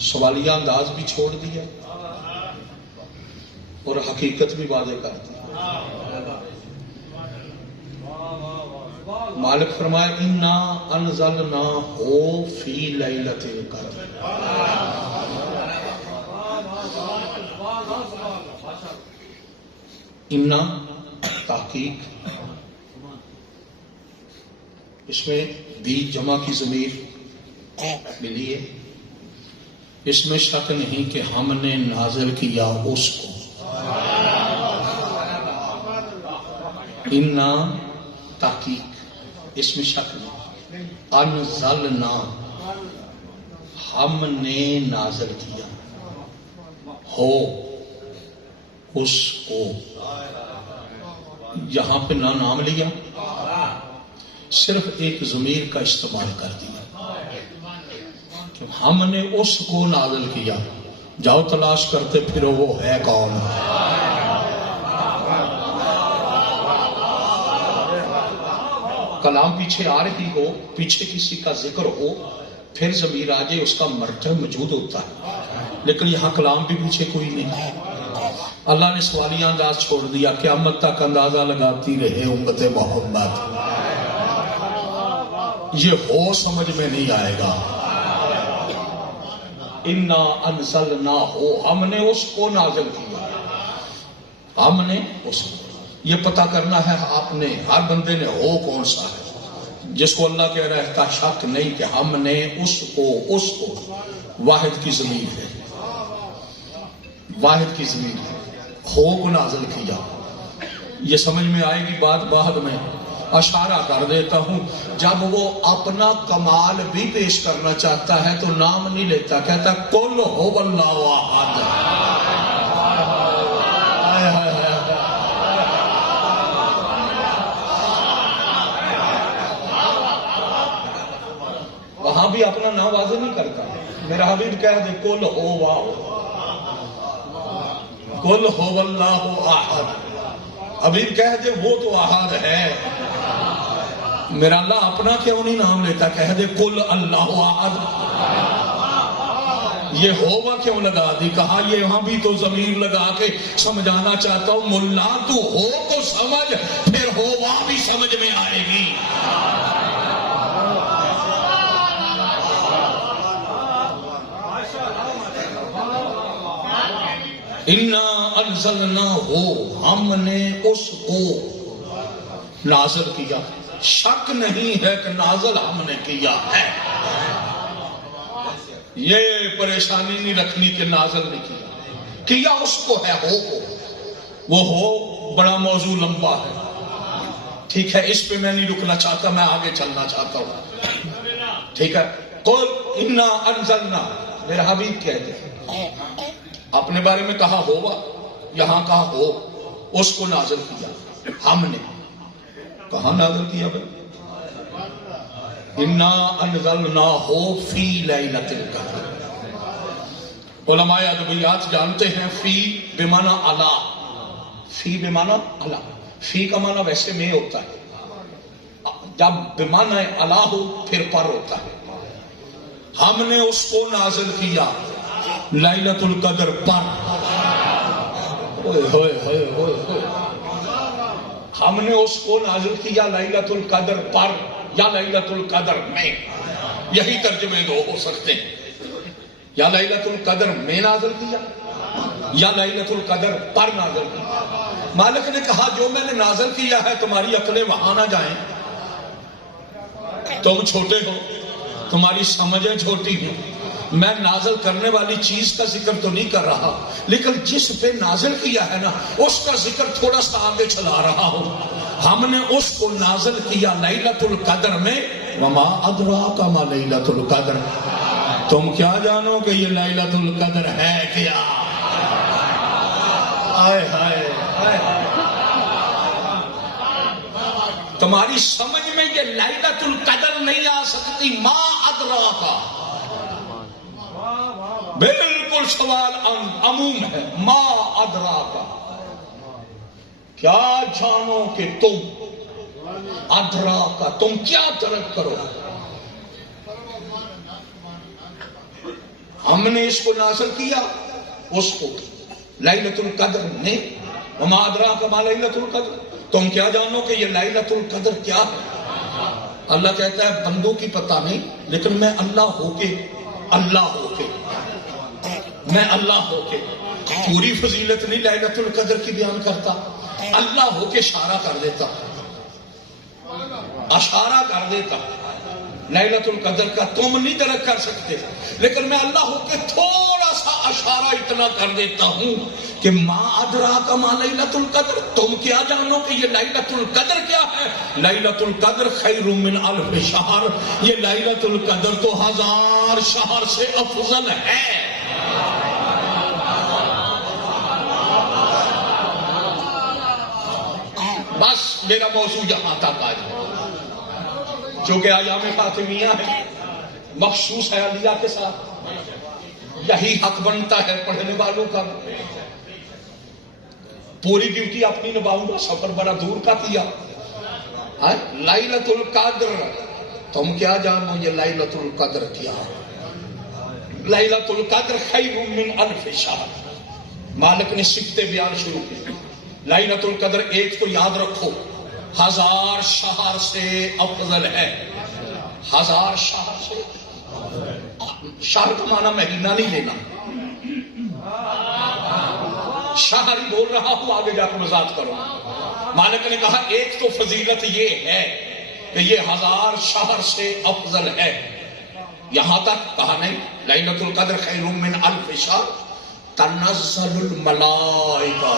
سوالیہ انداز بھی چھوڑ دیا اور حقیقت بھی واضح کر دی. مالک فرمائے انا انزلناہ فی لیلۃ القدر. انا تحقیق، اس میں بھی جمع کی ضمیر ملی ہے. اس میں شک نہیں کہ ہم نے نازل کیا اس کو. انا تحقیق، اس میں شک نہیں. انزلنا، ہم نے نازل کیا ہو اس کو. یہاں پہ نہ نام لیا، صرف ایک ضمیر کا استعمال کر دیا کہ ہم نے اس کو نازل کیا. جاؤ تلاش کرتے پھرو وہ ہے کون. کلام پیچھے آ رہی ہو، پیچھے کسی کا ذکر ہو، پھر ضمیر آ جائے، اس کا مرتبہ موجود ہوتا ہے. لیکن یہاں کلام بھی پیچھے کوئی نہیں. اللہ نے سوالیہ انداز چھوڑ دیا. قیامت تک اندازہ لگاتی رہے امت محمد، یہ ہو سمجھ میں نہیں آئے گا. انا انزلناہ، ہم نے اس کو نازل کیا. ہم نے اس کو، یہ پتہ کرنا ہے آپ نے، ہر بندے نے ہو کون سا ہے. جس کو اللہ کہہ رہا ہے کا شک نہیں کہ ہم نے اس کو واحد کی ضمیر ہے، واحد کی ضمیر ہے، ہو کو نازل کیا. یہ سمجھ میں آئے گی بات بعد میں. اشارہ کر دیتا ہوں، جب وہ اپنا کمال بھی پیش کرنا چاہتا ہے تو نام نہیں لیتا، کہتا قل هو اللہ احد. وہاں بھی اپنا نام واضح نہیں کرتا. میرا حبیب کہہ دے قل هو، قل هو اللہ احد. حبیب کہہ دے وہ تو احد ہے. میرا اللہ اپنا کیوں نہیں نام لیتا، کہہ دے قل اللہ احد. یہ ہوا کیوں لگا دی؟ کہا یہاں بھی تو ضمیر لگا کے سمجھانا چاہتا ہوں، ملا تو ہو کو سمجھ، پھر ہوا بھی سمجھ میں آئے گی. انا انزلناہ، ہم نے اس کو نازل کیا. شک نہیں ہے کہ نازل ہم نے کیا ہے. یہ پریشانی نہیں رکھنی کہ نازل نہیں کیا اس کو ہے، ہو کو. وہ ہو بڑا موضوع لمبا ہے، ٹھیک ہے، اس پہ میں نہیں رکنا چاہتا، میں آگے چلنا چاہتا ہوں. ٹھیک ہے، قل انا انزلنا. میرا حبیب کہتے ہیں، اپنے بارے میں کہا ہوا، یہاں کہا ہو، اس کو نازل کیا. ہم نے کہاں نازل کیا بھائی؟ انا انزلناہ فی لیلۃ القدر. علماء ادبیات جانتے ہیں فی بمعنی علی، فی بمعنی علی. فی کا معنی ویسے میں ہوتا ہے، جب بمعنی علی ہو پھر پر ہوتا ہے. ہم نے اس کو نازل کیا لیلۃ القدر پر. ہم نے اس کو نازل کیا لیلۃ القدر پر یا لیلۃ القدر میں. یہی ترجمے دو ہو سکتے ہیں، یا لیلۃ القدر میں نازل کیا یا لیلۃ القدر پر نازل کیا. مالک نے کہا جو میں نے نازل کیا ہے تمہاری عقلیں وہاں نہ جائیں. تم چھوٹے ہو، تمہاری سمجھیں چھوٹی ہیں. میں نازل کرنے والی چیز کا ذکر تو نہیں کر رہا، لیکن جس پہ نازل کیا ہے نا اس کا ذکر تھوڑا سا آگے چلا رہا ہوں. ہم نے اس کو نازل کیا لیلۃ القدر میں. وما ادراک ما لیلۃ القدر، تم کیا جانو کہ یہ لیلۃ القدر ہے کیا؟ آئے ہائے آئے ہائے. تمہاری سمجھ میں یہ لیلۃ القدر نہیں آ سکتی. ما ادراک، بالکل سوال عموم ہے. ما ادراک، کیا جانو کہ تم، ادراک تم کیا درک کرو. ہم نے اس کو نازل کیا اس کو لیلۃ القدر میں. وما ادراک ما لیلۃ القدر, تم کیا جانو کہ یہ لیلۃ القدر کیا ہے. اللہ کہتا ہے بندوں کی پتہ نہیں, لیکن میں اللہ ہو کے میں اللہ ہو کے پوری فضیلت نہیں لیلۃ القدر کی بیان کرتا, اللہ ہو کے اشارہ کر دیتا لیلۃ القدر کا تم نہیں درک کر سکتے, لیکن میں اللہ ہو کے تھوڑا سا اشارہ اتنا کر دیتا ہوں کہ ما ادراک ما لیلۃ القدر, تم کیا جانو کہ یہ لیلۃ القدر کیا ہے. لیلۃ القدر خیر من الف شہر, یہ لیلۃ القدر تو 1000 شہر سے افضل ہے. بس میرا موضوع یہاں تک آج, چونکہ ایام فاطمیہ ہے, مخصوص ہے علیہ کے ساتھ, یہی حق بنتا ہے پڑھنے والوں کا. پوری ڈیوٹی اپنی نبھاؤں گا, سفر بڑا دور کا کیا. لیلۃ القدر تم کیا جانو یہ لیلۃ القدر کیا ہے. لیلۃ القدر خیر من الف شہر. مالک نے صفت بیان شروع کی. لیلۃ القدر ایک تو یاد رکھو 1000 شہر سے افضل ہے. 1000 شہر سے, شہر کا معنی مہینہ نہیں لینا, شہر ہی بول رہا ہوں, آگے جا کر وضاحت کرو. مالک نے کہا ایک تو فضیلت یہ ہے کہ یہ 1000 شہر سے افضل ہے. یہاں تک کہا نہیں لیلۃ القدر خیر من الف شہر. تنزل الملائکہ,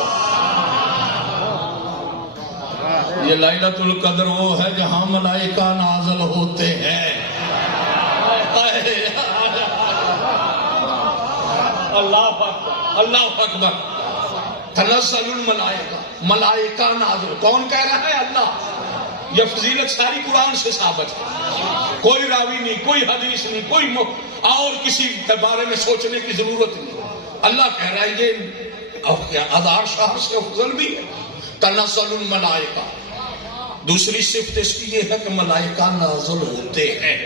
یہ لیلۃ القدر وہ ہے جہاں ملائکہ نازل ہوتے ہیں. اللہ اکبر. تنزل الملائکہ, ملائکہ نازل. کون کہہ رہا ہے؟ اللہ. یہ فضیلت ساری قرآن سے ثابت ہے, کوئی راوی نہیں, کوئی حدیث نہیں, کوئی اور کسی کے بارے میں سوچنے کی ضرورت نہیں. اللہ کہہ رہا ہے یہ 1000 شہر سے افضل بھی ہے. تنزل الملائکہ. دوسری صفت اس کی یہ ہے کہ ملائکہ نازل ہوتے ہیں.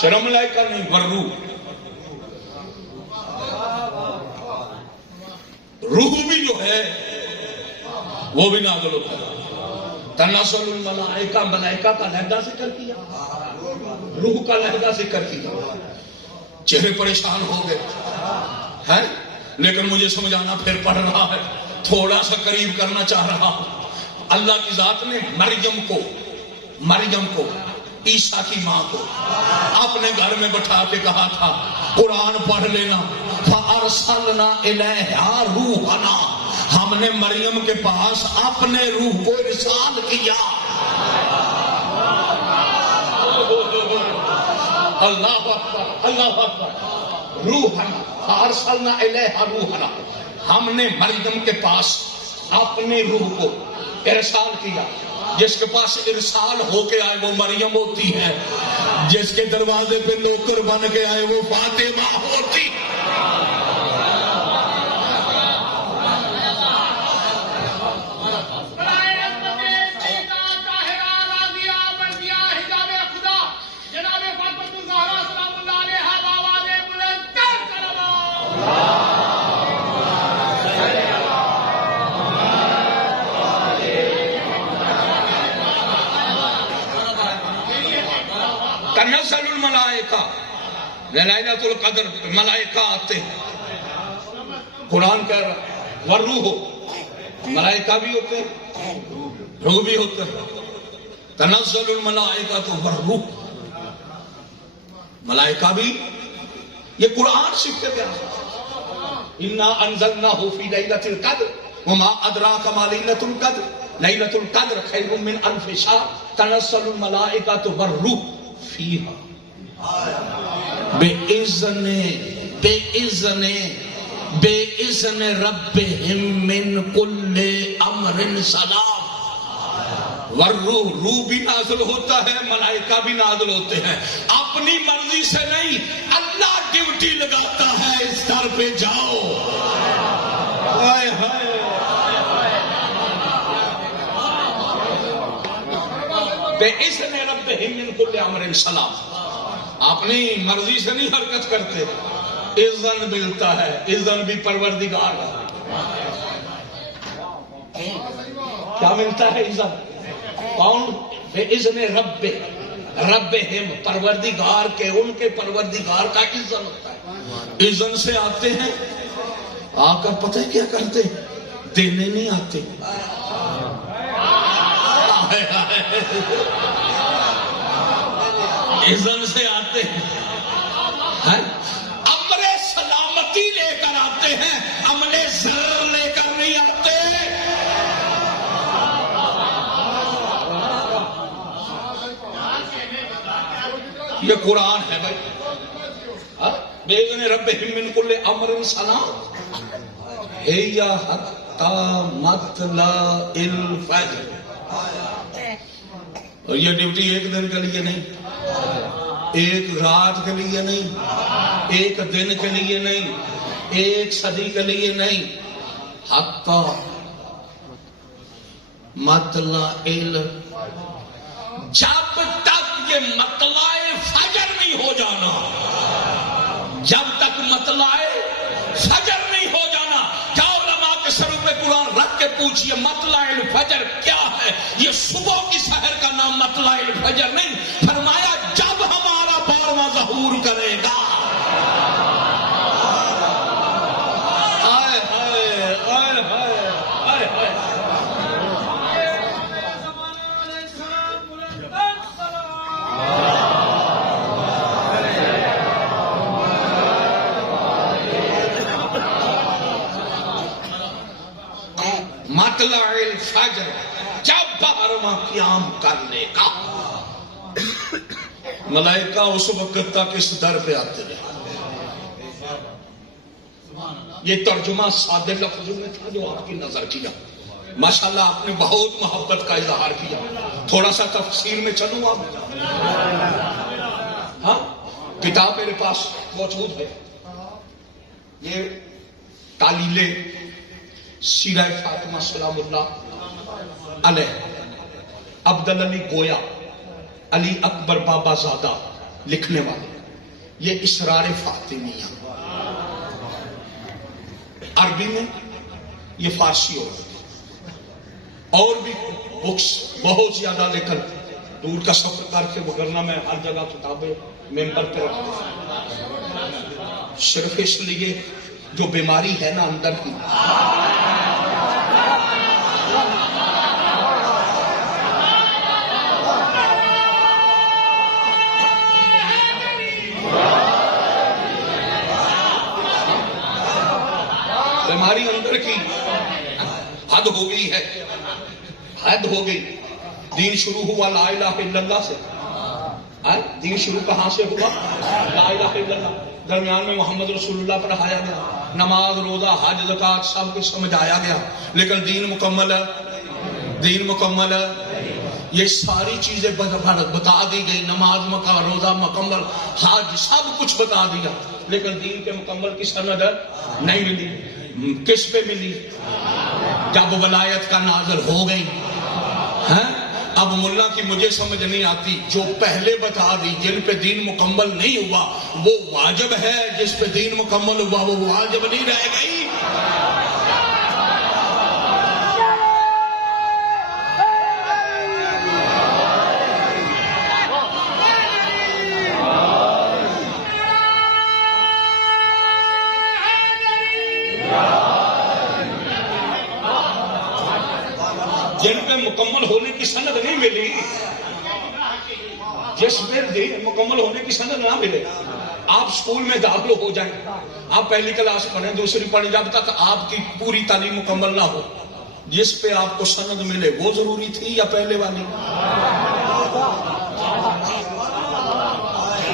صرف ملائکہ نہیں, والروح, روح بھی جو ہے وہ بھی نازل ہوتا ہے. تنزل الملائکہ, ملائکہ کا لہجہ ذکر کیا, روح کا لہجہ ذکر کیا. چہرے پریشان ہو گئے ہیں, لیکن مجھے سمجھانا پھر پڑ رہا ہے, تھوڑا سا قریب کرنا چاہ رہا ہوں. اللہ کی ذات نے مریم کو عیسیٰ کی ماں کو اپنے گھر میں بٹھا کے کہا تھا قرآن پڑھ لینا. فَأَرْسَلْنَا إِلَيْهَا رُوحَنَا, ہم نے مریم کے پاس اپنے روح کو ارسال کیا. اللہ اکبر. روحنا, فَأَرْسَلْنَا إِلَيْهَا رُوحَنَا, ہم نے مریم کے پاس اپنے روح کو ارسال کیا. جس کے پاس ارسال ہو کے آئے وہ مریم ہوتی ہے, جس کے دروازے پہ نوکر بن کے آئے وہ فاطمہ ہوتی. تنزل الملائکہ, لیلۃ القدر ملائکہ آتے ہیں. قرآن کہہ رہا والروح, ملائکہ بھی ہوتے ہیں, روح بھی ہوتے ہیں. تنزل الملائکہ تو والروح, ملائکہ بھی. یہ قرآن صفت بیان ہے. انا انزلناہ فی لیلۃ القدر وما ادراک ما لیلۃ القدر. لیلۃ القدر خیر من الف شہر. تنزل الملائکہ والروح فیہا بے اذن ربہم من کل امر سلام. والروح, روح بھی نازل ہوتا ہے, ملائکہ بھی نازل ہوتے ہیں. اپنی مرضی سے نہیں, اللہ ڈیوٹی لگاتا ہے اس در پہ جاؤ. ہائے ہائے. بے اذن ربہم من کل امر سلام. اپنی مرضی سے نہیں حرکت کرتے. اذن ملتا ہے, اذن بھی پروردگار کا. کیا ملتا ہے اذن؟ کون؟ بے اذن ربہم, پروردگار کے, ان کے پروردگار کا اذن ہوتا ہے. اذن سے آتے ہیں, آ کر پتہ ہے کیا کرتے؟ دینے نہیں آتے. اذن سے آتے ہیں, امر سلامتی لے کر آتے ہیں, عمل ضرر لے کر نہیں آتے. یہ قرآن ہے بھائی. بِإِذْنِ رَبِّهِمْ مِنْ كُلِّ أَمْرٍ سَلَامٌ هِيَ حَتَّى مَطْلَعِ الْفَجْرِ. اور یہ ڈیوٹی ایک دن کے لیے نہیں, ایک رات کے لیے نہیں, ایک دن کے لیے نہیں, ایک صدی کے لیے نہیں. حتی مطلع جب تک یہ مطلع فجر نہیں ہو جانا, جب تک مطلع فجر نہیں ہو جانا. کیا علماء کے سروں پہ قرآن رکھ کے پوچھئے مطلع الفجر کیا ہے؟ یہ صبح کی سحر کا نام مطلع الفجر نہیں. فرمایا جب ہمارا بارواں ظہور کرے گا. آئے ہائے آئے ہائے آئے ہائے. مطلع الفجر, جب بارواں قیام کرنے کا. ملائکہ اس وقت تک اس در پہ آتے رہے. یہ ترجمہ سادے لفظوں میں تھا جو آپ کی نظر کیا. ماشاءاللہ آپ نے بہت محبت کا اظہار کیا. تھوڑا سا تفسیر میں چلوں آپ. ہاں, کتاب میرے پاس موجود ہے. یہ تعلیل سیرہ فاطمہ سلام اللہ علیہ, عبدالعلی گویا علی اکبر بابا زادہ لکھنے والے. یہ اسرار فاطمیہ عربی میں, یہ فارسی اور بھی بکس بہت زیادہ لے کر دور کا سفر کر کے, وگرنہ میں ہر جگہ کتابیں ممبر پہ رکھتا ہوں صرف اس لیے جو بیماری ہے نا اندر کی, بیماری اندر کی حد ہو گئی ہے, حد ہو گئی. دین شروع ہوا لا الہ الا اللہ سے. دین شروع کہاں سے ہوا؟ لا الہ الا اللہ. درمیان میں محمد رسول اللہ پڑھایا گیا, نماز روزہ حج زکات سب کچھ سمجھایا گیا, لیکن دین مکمل ہے, دین مکمل ہے. یہ ساری چیزیں بتا دی گئی, نماز مکمل, روزہ مکمل, حج سب کچھ بتا دیا, لیکن دین کے مکمل کی سند نہیں ملی. کس پہ ملی؟ جب ولایت کا نازل ہو گئی. اب ملا کی مجھے سمجھ نہیں آتی, جو پہلے بتا دی جن پہ دین مکمل نہیں ہوا وہ واجب ہے, جس پہ دین مکمل ہوا وہ واجب نہیں رہ گئی. جن پہ مکمل ہونے کی سند نہیں ملی, جس پہ دین مکمل ہونے کی سند نہ ملے. آپ سکول میں داخل ہو جائیں, آپ پہلی کلاس پڑھیں, دوسری پڑھیں, جب تک آپ کی پوری تعلیم مکمل نہ ہو, جس پہ آپ کو سند ملے وہ ضروری تھی یا پہلے والی؟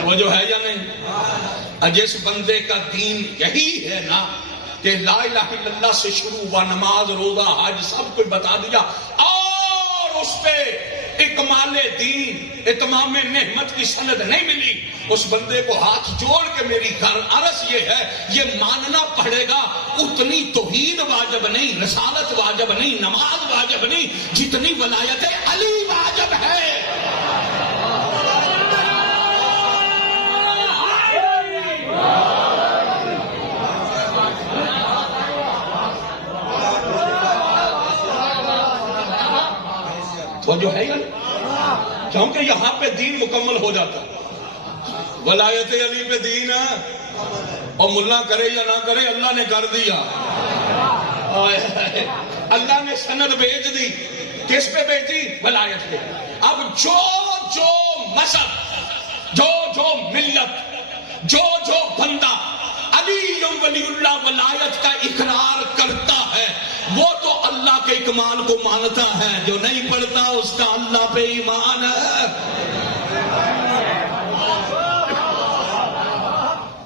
وہ جو ہے یا نہیں؟ جس بندے کا دین یہی ہے نا کہ لا الہ الا اللہ سے شروع ہوا, نماز روزہ حج سب کچھ بتا دیا, اور اس پہ اکمال دین اتمام نعمت کی سند نہیں ملی, اس بندے کو ہاتھ جوڑ کے میری عرض یہ ہے, یہ ماننا پڑے گا اتنی توحید واجب نہیں, رسالت واجب نہیں, نماز واجب نہیں, جتنی ولایت علی واجب ہے. توجہ ہے یا کیونکہ یہاں پہ دین مکمل ہو جاتا ہے. ولایت علی پہ دین ہے اور ملا کرے یا نہ کرے اللہ نے کر دیا. اللہ نے سند بھیج دی. کس پہ بھیجی؟ ولایت پہ. اب جو جو مذہب، جو ملت، جو بندہ علی ولی اللہ ولایت کا اقرار کرتا ہے وہ تو اللہ کے اکمال کو مانتا ہے. جو نہیں پڑھتا اس کا اللہ پہ ایمان ہے.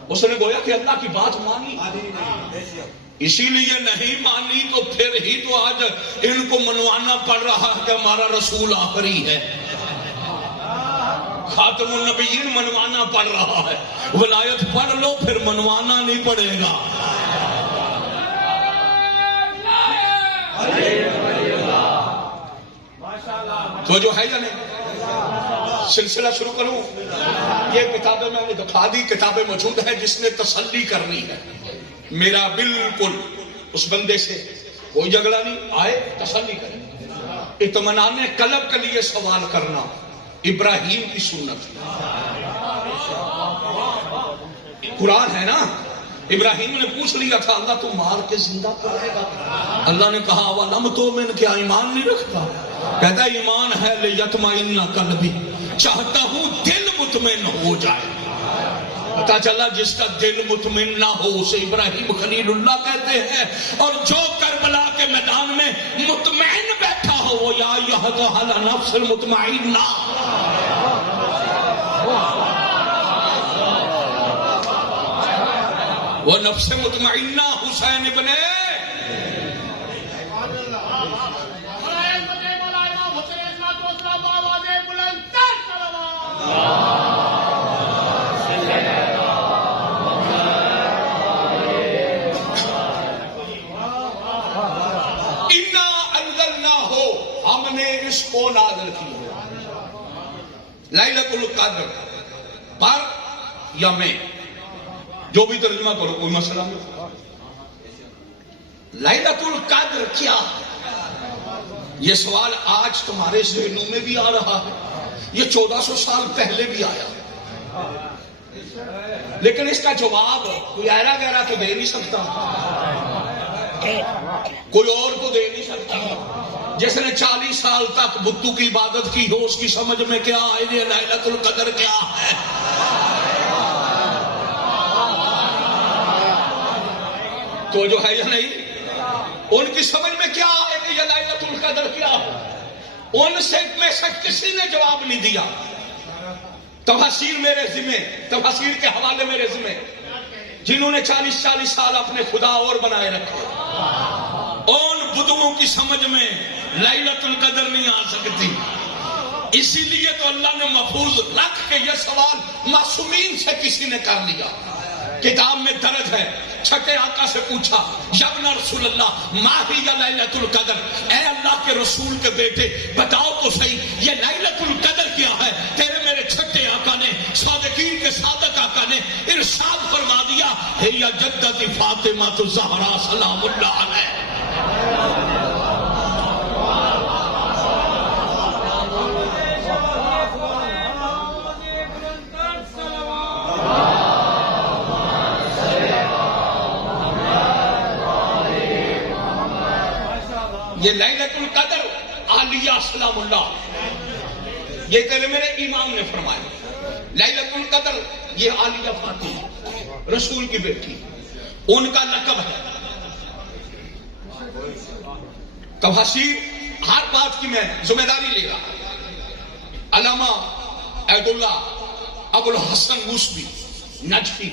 اس نے گویا کہ اللہ کی بات مانی، اسی لیے نہیں مانی تو پھر ہی تو آج ان کو منوانا پڑ رہا ہے کہ ہمارا رسول آخری ہے. خاتم النبیین منوانا پڑ رہا ہے. ولایت پڑھ لو پھر منوانا نہیں پڑے گا. تو جو ہے یا نہیں؟ سلسلہ شروع کروں. یہ کتابیں میں نے دکھا دی، کتابیں موجود ہیں. جس نے تسلی کرنی ہے میرا بالکل اس بندے سے کوئی جھگڑا نہیں، آئے تسلی کریں. اطمینان قلب کے لیے سوال کرنا ابراہیم کی سنت. قرآن ہے نا. ابراہیم نے پوچھ لیا تھا اللہ تو مار کے زندہ کرے گا؟ اللہ نے کہا وَلَمْ تُؤْمِنْ، کیا ایمان نہیں رکھتا؟ کہتا ہے ایمان ہے لِيَطْمَئِنَّ قَلْبِي، چاہتا ہوں دل مطمئن ہو جائے. پتا چلا جس کا دل مطمئن نہ ہو اسے ابراہیم خلیل اللہ کہتے ہیں. اور جو کربلا کے میدان میں مطمئن بیٹھا ہو وہ یا ایھا النفس المطمئنہ. وہ نفس مطمئنہ حسین ابن اس کو نازل کیا لیلۃ القدر پر یا میں، جو بھی ترجمہ کرو کوئی مسئلہ نہیں. لیلۃ القدر کیا؟ یہ سوال آج تمہارے ذہنوں میں بھی آ رہا ہے. یہ 1400 سال پہلے بھی آیا، لیکن اس کا جواب کوئی ایرا گہرا تو دے نہیں سکتا، کوئی اور تو دے نہیں سکتا. جس نے 40 سال تک بتوں کی عبادت کی ہو اس کی سمجھ میں کیا آئے یہ لیلۃ القدر کیا ہے. تو جو ہے یا نہیں، ان کی سمجھ میں کیا آئے کہ یہ لیلۃ القدر کیا ہے. ان سے میں سے کسی نے جواب نہیں دیا. تفاسیر میرے ذمہ، تفاسیر کے حوالے میرے ذمہ، جنہوں نے 40 سال اپنے خدا اور بنائے رکھے. ان بدھوں کی سمجھ میں لیلۃ القدر نہیں آ سکتی. اسی لیے تو اللہ نے محفوظ رکھ کے یہ سوال معصومین سے کسی نے کر لیا. کتاب میں درج ہے، چھٹے آقا سے پوچھا یابن رسول اللہ ما ہی لیلۃ القدر، اے اللہ کے رسول کے بیٹے بتاؤ تو صحیح یہ لیلۃ القدر کیا ہے. تیرے میرے چھٹے آقا نے، صادقین کے صادق آقا نے ارشاد فرما دیا ہے یا جدت فاطمہ الزہرا سلام اللہ علیہ. یہ لیلۃ القدر عالیہ سلام اللہ، یہ تیرے میرے امام نے فرمایا. لیلۃ القدر یہ عالیہ فاطمہ رسول کی بیٹی، ان کا لقب ہے. تفاسیر ہر بات کی میں ذمہ داری لے رہا. علامہ عید اللہ ابو الحسن موسوی نجفی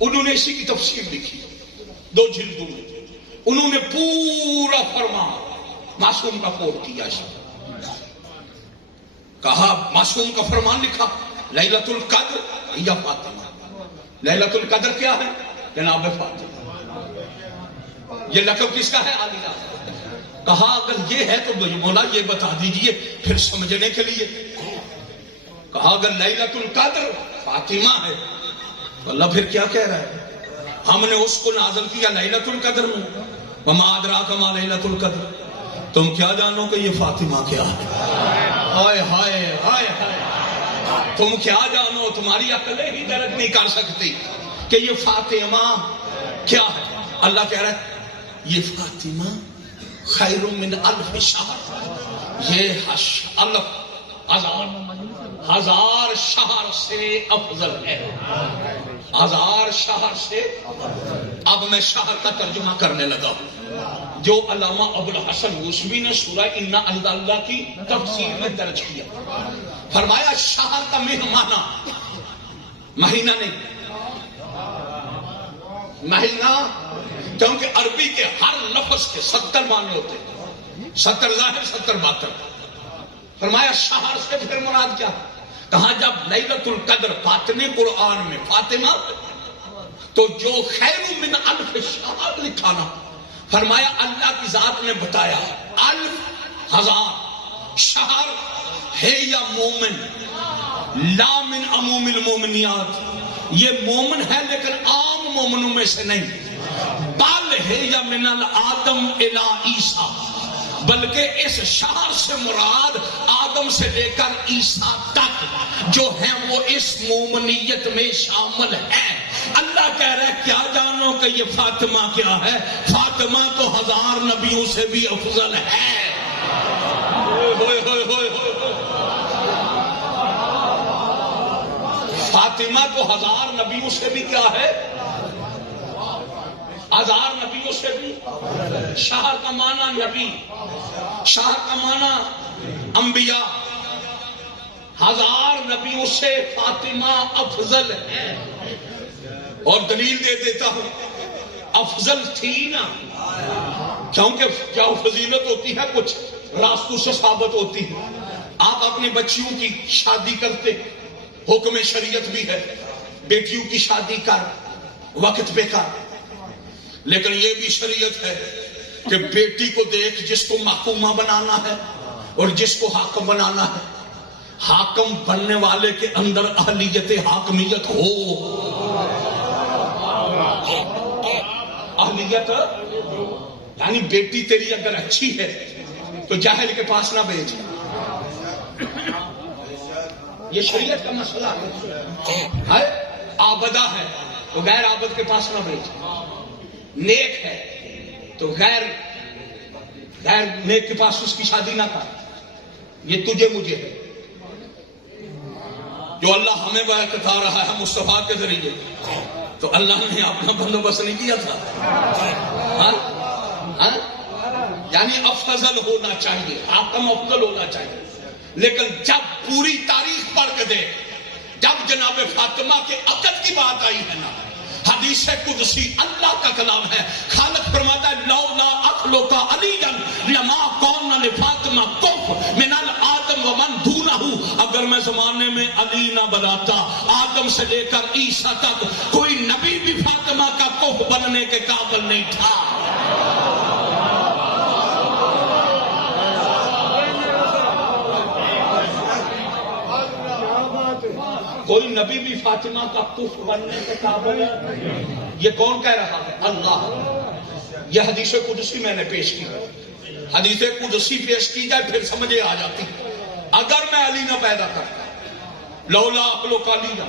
انہوں نے اسی کی تفسیر لکھی 2 جلدوں میں. انہوں نے پورا فرمان معصوم کا کوٹ کیا. کہا معصوم کا فرمان لکھا لیلۃ القدر یا فاطمہ. لیلۃ القدر کیا ہے؟ جناب فاطمہ. یہ لقب کس کا ہے؟ عالیہ. کہا اگر یہ ہے تو مولا یہ بتا دیجئے پھر سمجھنے کے لیے. کہا اگر لیلۃ القدر فاطمہ ہے تو اللہ پھر کیا کہہ رہا ہے؟ ہم نے اس کو نازل کیا لیلۃ القدر میں. وما ادراک ما لیلۃ القدر. تم کیا جانو کہ یہ فاطمہ کیا ہے؟ ہائے ہائے ہائے ہائے، تم کیا جانو، تمہاری عقلیں ہی درک نہیں کر سکتی کہ یہ فاطمہ کیا ہے۔ اللہ کہہ رہا ہے یہ فاطمہ خیر من الف شہر، یہ الف ہزار شہر سے افضل ہے، ہزار شہر سے۔ اب میں شہر کا ترجمہ کرنے لگا ہوں جو علامہ ابو الحسن موسوی نے سورہ انا انزلنا کی تفسیر میں درج کیا۔ فرمایا شہر کا مہمانہ، مہینہ نہیں، مہینہ، کیونکہ عربی کے ہر لفظ کے 70 معنی ہوتے ہیں، 70 ظاہر 70 باطن۔ فرمایا شہر سے پھر مراد کیا؟ کہاں جب لیلۃ القدر فاطمی قرآن میں فاطمہ تو جو خیر من الف شہر لکھا نا، فرمایا اللہ کی ذات نے بتایا الف ہزار شہر ہے یا مومن، لا من عموم المومنیات، یہ مومن ہے لیکن عام مومنوں میں سے نہیں، بل ہے یا من الآدم الی عیسیٰ، بلکہ اس شہر سے مراد آدم سے لے کر عیسیٰ تک جو ہیں وہ اس مومنیت میں شامل ہیں۔ اللہ کہہ رہے کیا جانو کہ یہ فاطمہ کیا ہے؟ فاطمہ تو 1000 نبیوں سے بھی افضل ہے۔ فاطمہ تو 1000 نبیوں سے بھی کیا ہے؟ 1000 نبیوں سے بھی۔ شہر کا معنی نبی، شہر کا معنی انبیاء، 1000 نبیوں سے فاطمہ افضل ہے۔ اور دلیل دے دیتا ہوں، افضل تھی نا، کیونکہ کیا فضیلت ہوتی ہے کچھ راستوں سے ثابت ہوتی ہے۔ آپ اپنی بچیوں کی شادی کرتے، حکم شریعت بھی ہے بیٹیوں کی شادی کر، وقت پہ کر، لیکن یہ بھی شریعت ہے کہ بیٹی کو دیکھ جس کو محکومہ بنانا ہے اور جس کو حاکم بنانا ہے، حاکم بننے والے کے اندر اہلیت حاکمیت ہو، اہلیت یعنی بیٹی تیری اگر اچھی ہے تو جاہل کے پاس نہ بھیج، یہ شریعت کا مسئلہ ہے۔ عابدہ ہے تو غیر عابد کے پاس نہ بھیج، نیک ہے تو غیر نیک کے پاس اس کی شادی نہ کر، یہ تجھے مجھے ہے جو اللہ ہمیں بتا رہا ہے مصطفیٰ کے ذریعے، تو اللہ نے اپنا بندوبست نہیں کیا تھا؟ یعنی افضل ہونا چاہیے، حاکم افضل ہونا چاہیے، لیکن جب پوری تاریخ پڑھ کے دیکھ، جب جناب فاطمہ کے عقد کی بات آئی ہے نا، حدیث قدسی اللہ کا کلام ہے، خالق فرماتا ہے لولا اخلق علیا لما کون لفاطمہ کف من الآدم ومن دونہ، اگر میں زمانے میں علی نہ بناتا، آدم سے لے کر عیسیٰ تک کوئی نبی بھی فاطمہ کا کف بننے کے قابل نہیں تھا۔ کوئی نبی بھی فاطمہ کا کف بننے کے قابل ہے۔ یہ کون کہہ رہا ہے؟ اللہ۔ یہ حدیث قدسی میں نے پیش کی، حدیث قدسی پیش کی جائے پھر سمجھے آ جاتی۔ اگر میں علی نہ پیدا کرتا، لولا اخلق علیہ،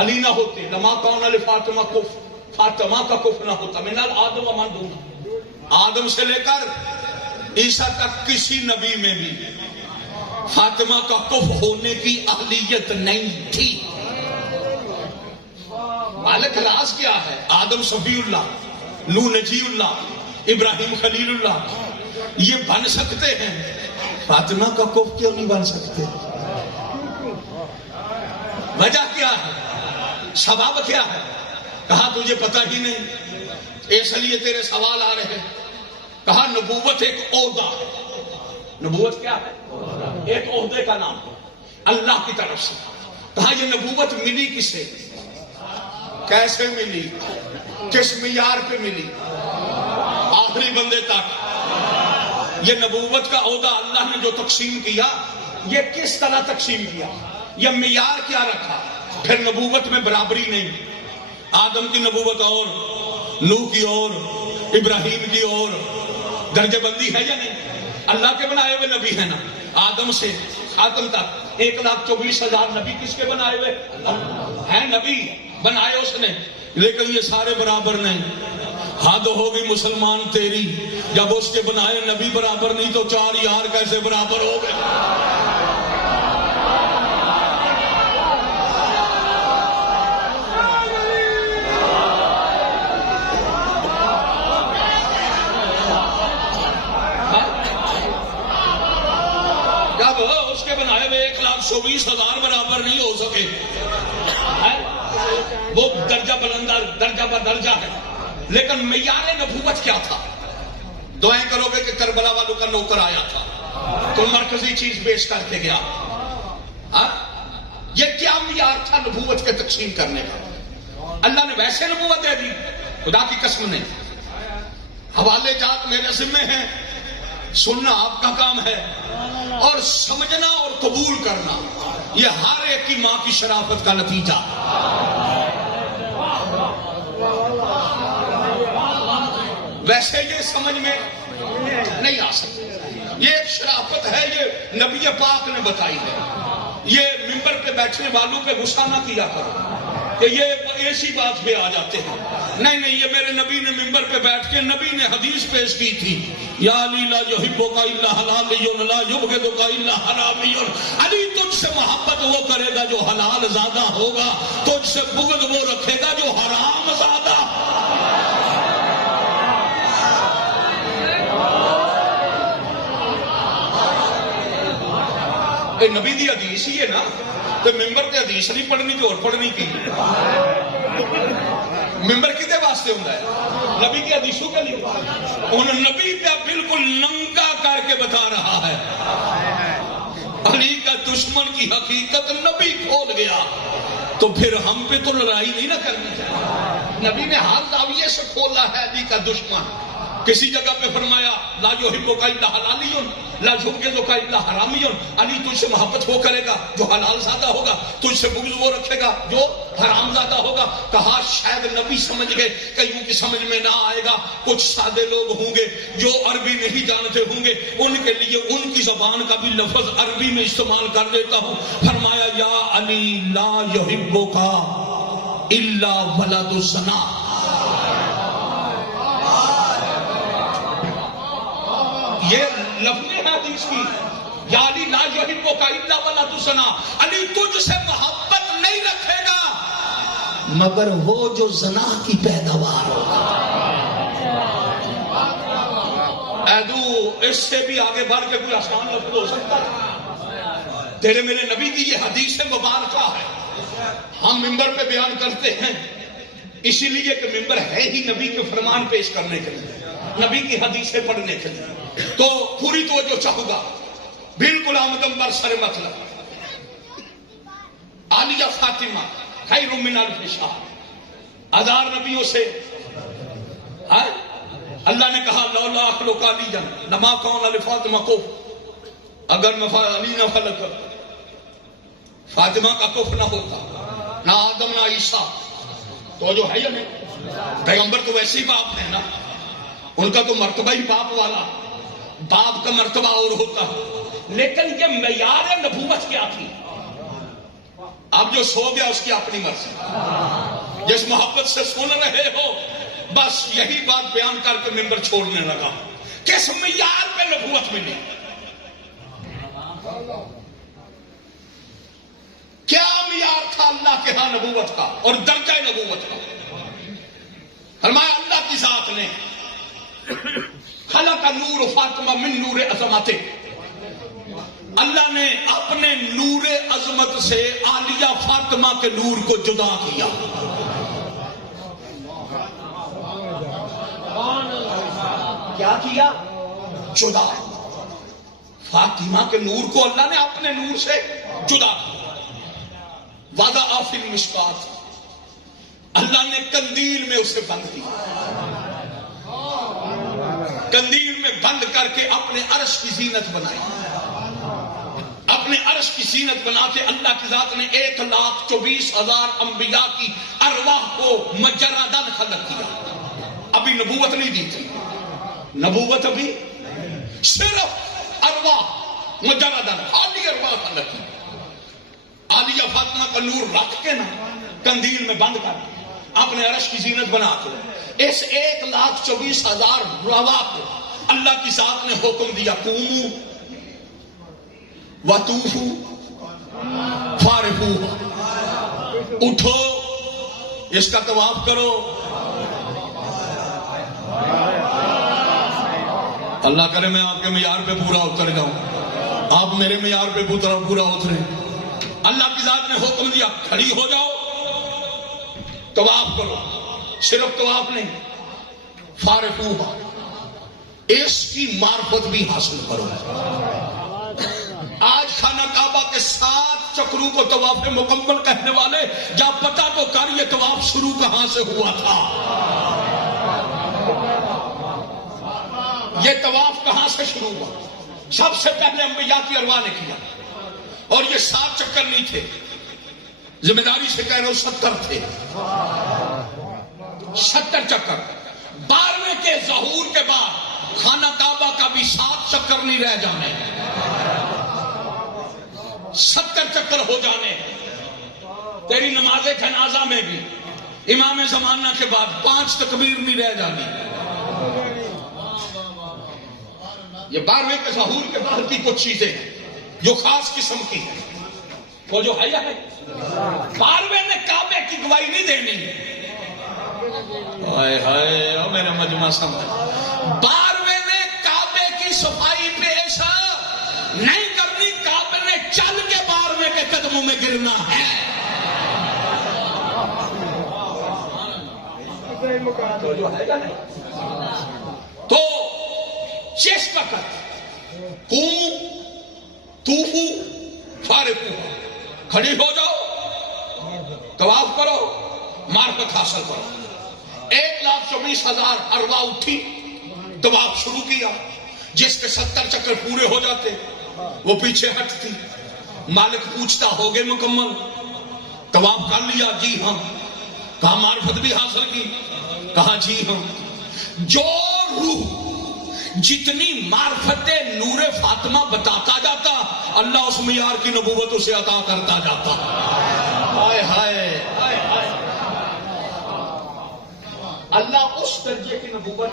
علی نہ ہوتے، لما کون لفاطمہ کف، فاطمہ کا کف نہ ہوتا، من الآدم ومن دونہ، آدم سے لے کر عیسیٰ تک کسی نبی میں بھی فاطمہ کا کف ہونے کی اہلیت نہیں تھی۔ مالک راز کیا ہے؟ آدم صفی اللہ، نوح نجی اللہ، ابراہیم خلیل اللہ، یہ بن سکتے ہیں، فاطمہ کا کف کیوں نہیں بن سکتے؟ وجہ کیا ہے؟ سبب کیا ہے؟ کہا تجھے پتہ ہی نہیں، اس لیے تیرے سوال آ رہے ہیں۔ کہا نبوت ایک عہدہ ہے۔ نبوت کیا ہے؟ ایک عہدے کا نام اللہ کی طرف سے۔ کہا یہ نبوت ملی کسے؟ کیسے ملی؟ کس معیار پہ ملی؟ آخری بندے تک۔ یہ نبوت کا عہدہ اللہ نے جو تقسیم کیا، یہ کس طرح تقسیم کیا، یہ معیار کیا رکھا؟ پھر نبوت میں برابری نہیں، آدم کی نبوت اور، نوح کی اور، ابراہیم کی اور، درجہ بندی ہے یا نہیں؟ اللہ کے بنائے ہوئے نبی ہیں نا، آدم سے خاتم تک 1,24,000 نبی کس کے بنائے ہوئے ہیں؟ نبی بنائے اس نے، لیکن یہ سارے برابر نہیں۔ حد ہوگی مسلمان تیری، جب اس کے بنائے نبی برابر نہیں تو 4 یار کیسے برابر ہو گئے؟ جب اس کے بنائے ہوئے 1,24,000 برابر نہیں ہو سکے، وہ درجہ بلندہ درجہ بدرجہ ہے، لیکن معیار نبوت کیا تھا؟ دعائیں کرو گے کہ کربلا والوں کا نوکر آیا تھا تو مرکزی چیز پیش کر کے گیا۔ یہ کیا معیار تھا نبوت کے تقسیم کرنے کا؟ اللہ نے ویسے نبوت دے دی؟ خدا کی قسم نہیں۔ حوالے جات میرے ذمہ ہیں، سننا آپ کا کام ہے، اور سمجھنا اور قبول کرنا یہ ہر ایک کی ماں کی شرافت کا نتیجہ۔ ویسے یہ سمجھ میں نہیں آ سکتی، یہ ایک شرافت ہے، یہ نبی پاک نے بتائی ہے۔ یہ ممبر پہ بیٹھنے والوں پہ غصہ نہ کیا کرو کہ یہ ایسی بات پہ آ جاتے ہیں، نہیں نہیں، یہ میرے نبی نے ممبر پہ بیٹھ کے نبی نے حدیث پیش کی تھی، یا علی لا یحبک الا حلالی لا یبغضک الا حرامی۔ علی تجھ سے محبت وہ کرے گا جو حلال زادہ ہوگا، تجھ سے بغض وہ رکھے گا جو حرام زادہ۔ نبی دی حدیث ہی ہے نا، تو ممبر تے حدیث نہیں پڑھنی تو اور پڑھنی کی؟ ممبر کدے واسطے ہوتا ہے؟ نبی کی حدیثوں کے لیے۔ انہوں نبی پہ بالکل ننگا کر کے بتا رہا ہے، علی کا دشمن کی حقیقت نبی کھول گیا، تو پھر ہم پہ تو لڑائی نہیں نہ کرنی چاہیے۔ نبی نے ہر زاویے سے کھولا ہے علی کا دشمن۔ کسی جگہ پہ فرمایا لا یحبک الا حلالی لا یبغضک الا حرامی، علی تجھ سے محبت وہ کرے گا جو حلال زادہ ہوگا، تجھ سے بغض وہ رکھے گا جو حرام زادہ ہوگا۔ کہا شاید نبی سمجھ گئے، کئیوں کی سمجھ میں نہ آئے گا، کچھ سادے لوگ ہوں گے جو عربی نہیں جانتے ہوں گے، ان کے لیے ان کی زبان کا بھی لفظ عربی میں استعمال کر دیتا ہوں۔ فرمایا یا علی لا یحبک الا ولد الزنا۔ یہ لفظ ہے حدیث کی، یا علی لا یحبک الا ولد الزنا، علی تجھ سے محبت نہیں رکھے گا مگر وہ جو زنا کی پیداوار ہوگا۔ ایدو اس سے بھی آگے بڑھ کے کوئی آسان لفظ ہو سکتا ہے؟ تیرے میرے نبی کی یہ حدیث مبارکہ ہے، ہم ممبر پہ بیان کرتے ہیں اسی لیے کہ ممبر ہے ہی نبی کے فرمان پیش کرنے کے لیے، نبی کی حدیثیں پڑھنے کے لیے۔ تو پوری توجہ چاہوں گا، بالکل آمدم بر سر مطلب۔ عالیہ فاطمہ خیر من الف شہر، 1000 نبیوں سے اللہ نے کہا لولا اخلق علیہ لما کان لفاطمہ کو، اگر میں علی نہ خلق فاطمہ کا کف نہ ہوتا، نہ آدم نہ عیسیٰ، تو جو ہے یا نہیں، پیغمبر تو ویسے ہی باپ ہے نا، ان کا تو مرتبہ ہی باپ والا، باپ کا مرتبہ اور ہوتا۔ لیکن یہ معیار نبوت کیا تھی؟ اب جو سو گیا اس کی اپنی مرضی، جس محبت سے سن رہے ہو بس یہی بات بیان کر کے ممبر چھوڑنے لگا۔ کس معیار پہ نبوت ملی؟ کیا معیار تھا اللہ کے ہاں نبوت کا اور درجہ نبوت کا؟ فرمایا اللہ کی ذات نے خلق نور فاطمہ من نور عظمت، اللہ نے اپنے نور عظمت سے عالیہ فاطمہ کے نور کو جدا کیا۔ کیا کیا؟ جدا۔ فاطمہ کے نور کو اللہ نے اپنے نور سے جدا کیا۔ وضع فی المشکات، اللہ نے قندیل میں اسے بند کیا، قندیل میں بند کر کے اپنے عرش کی زینت بنائی۔ اپنے عرش کی زینت بنا کے اللہ کی ذات نے 1,24,000 انبیاء کی ارواح کو مجردن خلق کیا۔ ابھی نبوت نہیں دی تھی، نبوت ابھی صرف ارواح مجردن، خالی ارواح کا لکی عالیہ فاطمہ کا نور رکھ کے نا قندیل میں بند کر اپنے عرش کی زینت بنا کے اس 1,24,000 روا کو اللہ کی ذات نے حکم دیا قوموا وطوفوا فارفوا، اٹھو اس کا طواف کرو۔ اللہ کرے میں آپ کے معیار پہ پورا اتر جاؤں، آپ میرے معیار پہ پورا اترے۔ اللہ کی ذات نے حکم دیا کھڑی ہو جاؤ، طواف کرو، صرف طواف نہیں فارفوہا، اس کی معرفت بھی حاصل کرو۔ آج خانہ کعبہ کے 7 چکروں کو طواف مکمل کہنے والے جا پتہ تو کر یہ طواف شروع کہاں سے ہوا تھا، یہ طواف کہاں سے شروع ہوا۔ سب سے پہلے انبیاء کی ارواح نے کیا، اور یہ 7 چکر نہیں تھے، ذمہ داری سے کہہ رہا ہوں 70 تھے، 70 چکر۔ 12ویں کے ظہور کے بعد خانہ کعبہ کا بھی 7 چکر نہیں رہ جانے، 70 چکر ہو جانے۔ تیری نماز جنازہ میں بھی امام زمانہ کے بعد 5 تکبیر نہیں رہ جانی۔ یہ 12ویں کے ظہور کے بعد کی کچھ چیزیں ہیں جو خاص قسم کی ہیں، وہ جو ہے 12ویں نے کعبے کی گواہی نہیں دینی، ہائے ہائے او میرا مجمع سمجھ، 12ویں نے کعبے کی صفائی پیش نہیں کرنی، کعبے نے چل کے 12ویں کے قدموں میں گرنا ہے۔ تو جس وقت طوفو فارفو، کھڑی ہو جاؤ، طواف کرو، معرفت حاصل کرو۔ 1,24,000 ارواح اٹھی، طواف شروع کیا، جس کے 70 چکر پورے ہو جاتے وہ پیچھے ہٹتی، مالک پوچھتا ہو گئے مکمل، طواف کر لیا؟ جی ہاں۔ کہا معرفت بھی حاصل کی؟ کہا جی ہاں۔ جو روح جتنی معرفت نور فاطمہ بتاتا جاتا، اللہ اس معیار کی نبوت اسے عطا کرتا جاتا۔ ہائے ہائے ہائے ہائے، اللہ اس درجے کی نبوت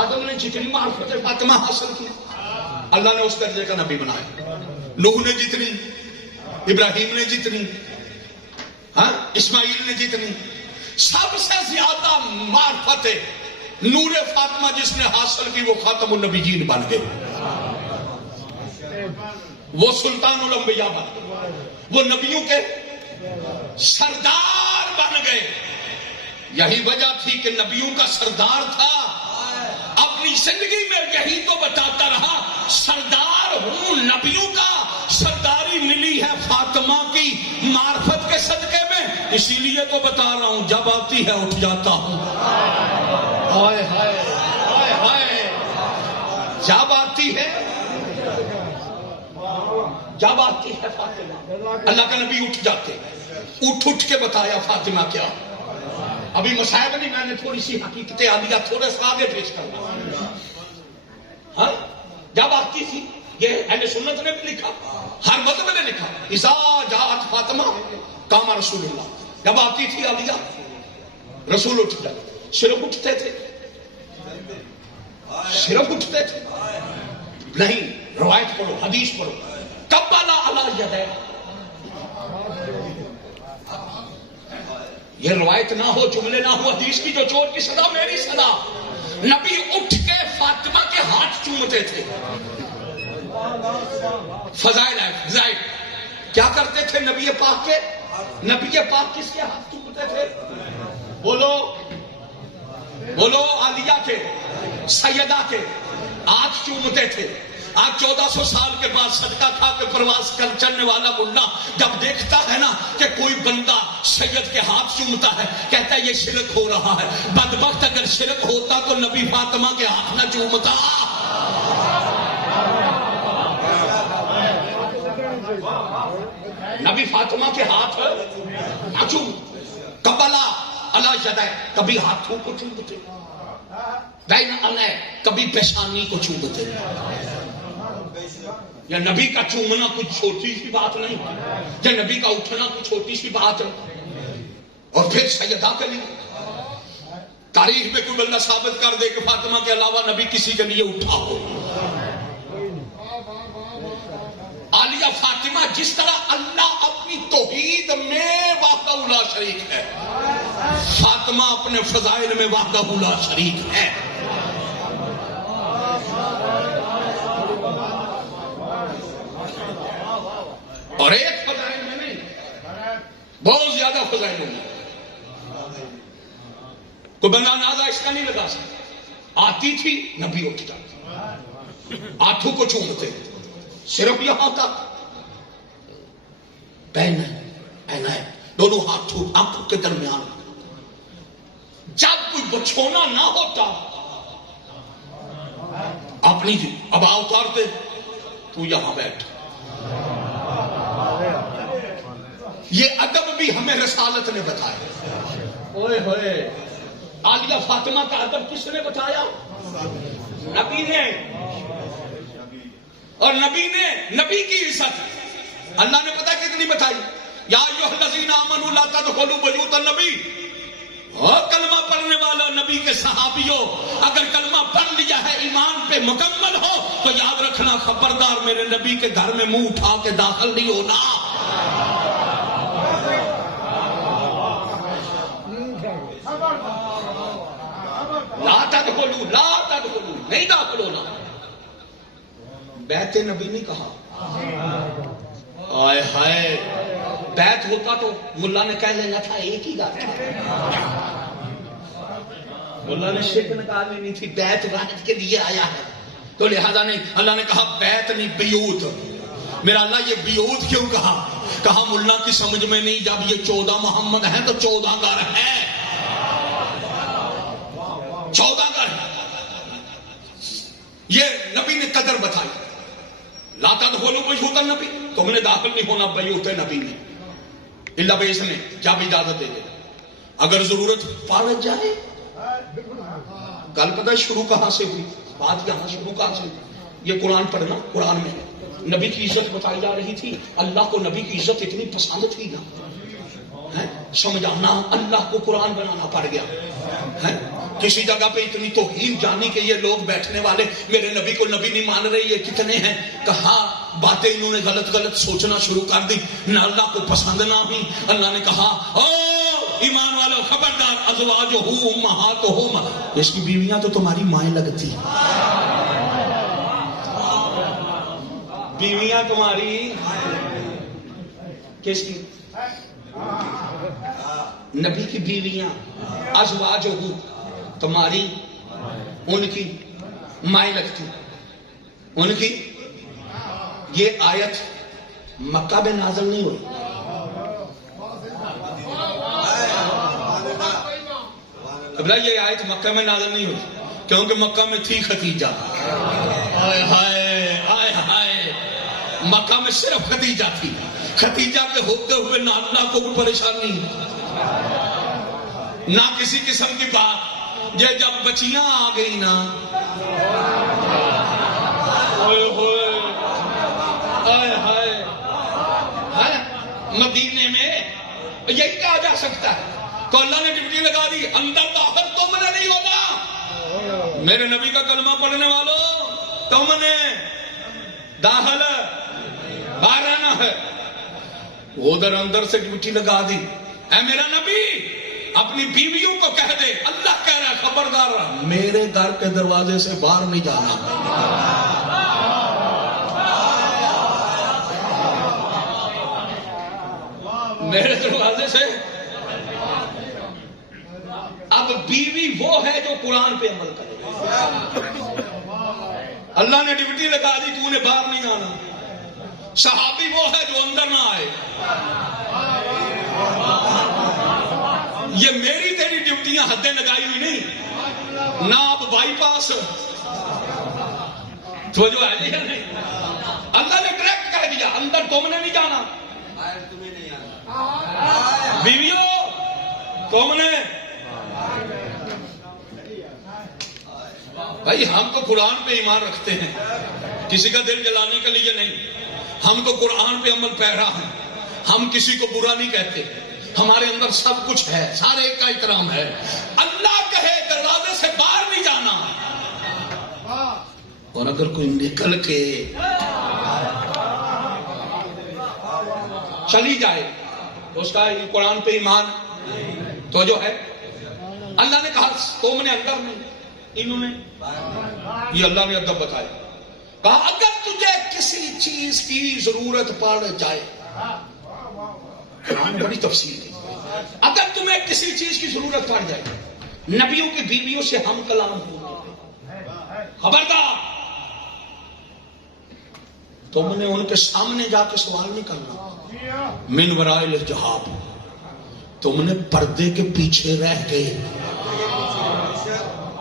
آدم نے جتنی معرفت فاطمہ حاصل کی، اللہ نے اس درجے کا نبی بنایا۔ نوح نے جتنی، ابراہیم نے جتنی، اسماعیل نے جتنی، سب سے زیادہ معرفت نور فاطمہ جس نے حاصل کی وہ خاتم النبیین بن گئے، وہ سلطان الانبیاء بن گئے، وہ نبیوں کے سردار بن گئے۔ یہی وجہ تھی کہ نبیوں کا سردار تھا، اپنی زندگی میں یہی تو بتاتا رہا سردار ہوں، نبیوں کا سرداری ملی ہے فاطمہ کی معرفت کے صدقے میں، اسی لیے تو بتا رہا ہوں جب آتی ہے اٹھ جاتا ہوں۔ ہائے ہائے ہائے ہائے، جب آتی ہے فاطمہ، اللہ کا نبی اٹھ جاتے، اٹھ کے بتایا فاطمہ کیا۔ ابھی مصائب نہیں، میں نے تھوڑی سی حقیقتیں عالیہ تھوڑے سا آگے پیش کرنا۔ ہاں جب آتی تھی، یہ اہل سنت نے بھی لکھا، ہر مذہب نے لکھا، اذا جاءت فاطمہ قام رسول اللہ، جب آتی تھی عالیہ رسول اٹھ جاتے، صرف اٹھتے تھے، صرف اٹھتے تھے نہیں، روایت پڑھو، حدیث پڑھو، قبل علی یدیہ، یہ روایت نہ ہو، جملے نہ ہو، حدیث کی جو چور کی صدا میری صدا، نبی اٹھ کے فاطمہ کے ہاتھ چومتے تھے۔ فضائل ہے، فضائل کیا کرتے تھے نبی پاک کے؟ نبی پاک کس کے ہاتھ چومتے تھے؟ بولو بولو، عالیہ کے، سیدہ کے ہاتھ چومتے تھے۔ آج 1400 سال کے بعد صدقہ کھا کے پرواز کر چلنے والا ملا جب دیکھتا ہے نا کہ کوئی بندہ سید کے ہاتھ چومتا ہے، کہتا ہے یہ شرک ہو رہا ہے۔ بدبخت، اگر شرک ہوتا تو نبی فاطمہ کے ہاتھ نہ چومتا۔ نبی فاطمہ کے ہاتھ نہ چوم، قبلہ علی یدیہ، کبھی ہاتھوں کو چومتے، بین علی، کبھی پیشانی کو چومتے۔ یا نبی کا چومنا کچھ چھوٹی سی بات نہیں، یا نبی کا اٹھنا کچھ چھوٹی سی بات ہے. اور پھر سیدہ کے لیے تاریخ میں کوئی بندہ ثابت کر دے کہ فاطمہ کے علاوہ نبی کسی کے لیے اٹھا ہو. عالیہ فاطمہ جس طرح اللہ اپنی توحید میں وحدہ لا شریک ہے، فاطمہ اپنے فضائل میں وحدہ لا شریک ہے. اور ایک فضائل میں نہیں، بہت زیادہ فضائل میں. کوئی بندہ اندازہ اس کا نہیں لگا سکتا. آتی تھی نبی اٹھتا، ہاتھوں کو چومتے، صرف یہاں تک پہنا دونوں ہاتھوں آنکھوں کے درمیان. جب کوئی بچھونا نہ ہوتا اپنی ابا اتارتے، تو یہاں بیٹھ. یہ ادب بھی ہمیں رسالت نے بتایا. اوئے ہوئے، عالیہ فاطمہ کا ادب کس نے بتایا؟ نبی نے. اور نبی نے نبی کی عزت اللہ نے پتہ کتنی بتائی؟ یا ایھا الذین آمنوا لا تدخلوا بیوت النبی. اور کلمہ پڑھنے والا نبی کے صحابیوں، اگر کلمہ پڑھ لیا ہے ایمان پہ مکمل ہو تو یاد رکھنا خبردار میرے نبی کے گھر میں منہ اٹھا کے داخل نہیں ہونا. لا تدخلوا نہیں داخل ہونا. بیت نبی نہیں کہا. آئے ہائے، بیت ہوتا تو ملا نے کہہ لینا تھا ایک ہی گھر تھا. ملا نے شرک نکال لینی تھی. بیت واحد کے لیے آیا ہے تو لہذا نہیں. اللہ نے کہا بیت نہیں بیوت. میرا اللہ یہ بیوت کیوں کہا؟ کہا ملا کی سمجھ میں نہیں، جب یہ 14 محمد ہیں تو 14 گھر ہے. 14 گھر. یہ نبی نے قدر بتائی. لا تدخلوا بیوت النبی، تم نے داخل نہیں ہونا بیوت نبی میں الا باذن، جب اجازت دے دے. اگر ضرورت پڑ جائے. گل پتہ شروع کہاں سے ہوئی؟ بات یہاں شروع کہاں سے ہوئی؟ یہ قرآن پڑھنا، قرآن میں نبی کی عزت بتائی جا رہی تھی. اللہ کو نبی کی عزت اتنی پسند تھی نا، سمجھانا اللہ کو قرآن بنانا پڑ گیا. کسی جگہ پہ اتنی توہین جانی کہ یہ لوگ بیٹھنے والے میرے نبی کو نبی نہیں مان رہے، یہ کتنے ہیں. کہا باتیں انہوں نے غلط سوچنا شروع کر دی، نہ اللہ کو پسند نہ ہوئی. اللہ نے کہا او ایمان والو خبردار، ازواجہ امہاتہم، اس کی بیویاں تو تمہاری مائیں لگتی. بیویاں تمہاری کس کی؟ نبی کی بیویاں. ازواجہ تمہاری، ان کی مائیں لگتی، ان کی. یہ آیت مکہ میں نازل نہیں ہوئی. قبلہ یہ آیت مکہ میں نازل نہیں ہوئی کیونکہ مکہ میں تھی خدیجہ. آئے ہائے آئے ہائے، مکہ میں صرف خدیجہ تھی. خدیجہ کے ہوتے ہوئے نہ اللہ کو بھی پریشانی نہ کسی قسم کی بات. یہ جب بچیاں آ گئی نا، مدینے میں یہی کہا جا سکتا ہے تو اللہ نے ڈیوٹی لگا دی، اندر داخل تم نے نہیں ہونا. میرے نبی کا کلمہ پڑھنے والوں، تم نے داخل باہر آنا ہے. ادھر اندر سے ڈیوٹی لگا دی. اے میرا نبی اپنی بیویوں کو کہہ دے، اللہ کہہ رہا ہے خبردار میرے گھر کے دروازے سے باہر نہیں جانا. میرے دروازے سے. اب بیوی وہ ہے جو قرآن پہ عمل کرے. اللہ نے ڈیوٹی لگا دی، تو نے باہر نہیں آنا. صحابی وہ ہے جو اندر نہ آئے. یہ میری تیری ڈیوٹیاں حدیں لگائی ہوئی نہیں. نہ اب بائی پاس تو جو ہے نہیں، اللہ نے ڈائریکٹ کہہ دیا اندر تم نے نہیں جانا. بیویوں تم نے. بھائی ہم تو قرآن پہ ایمان رکھتے ہیں کسی کا دل جلانے کے لیے نہیں. ہم تو قرآن پہ عمل پیرا ہیں. ہم کسی کو برا نہیں کہتے. ہمارے اندر سب کچھ ہے, سارے ایک کا احترام ہے. اللہ کہے دروازے سے باہر نہیں جانا, اور اگر کوئی نکل کے چلی جائے تو اس کا قرآن پہ ایمان تو جو ہے. اللہ نے کہا تم نے اندر نہیں, انہوں نے, یہ اللہ نے ادب بتایا. کہا اگر تجھے کسی چیز کی ضرورت پڑ جائے, قرآن بڑی تفصیل ہے, اگر تمہیں کسی چیز کی ضرورت پڑ جائے, نبیوں کی بیویوں سے ہم کلام ہوں, خبردار تم نے ان کے سامنے جا کے سوال نہیں کرنا. من وراء الحجاب, تم نے پردے کے پیچھے رہ گئے.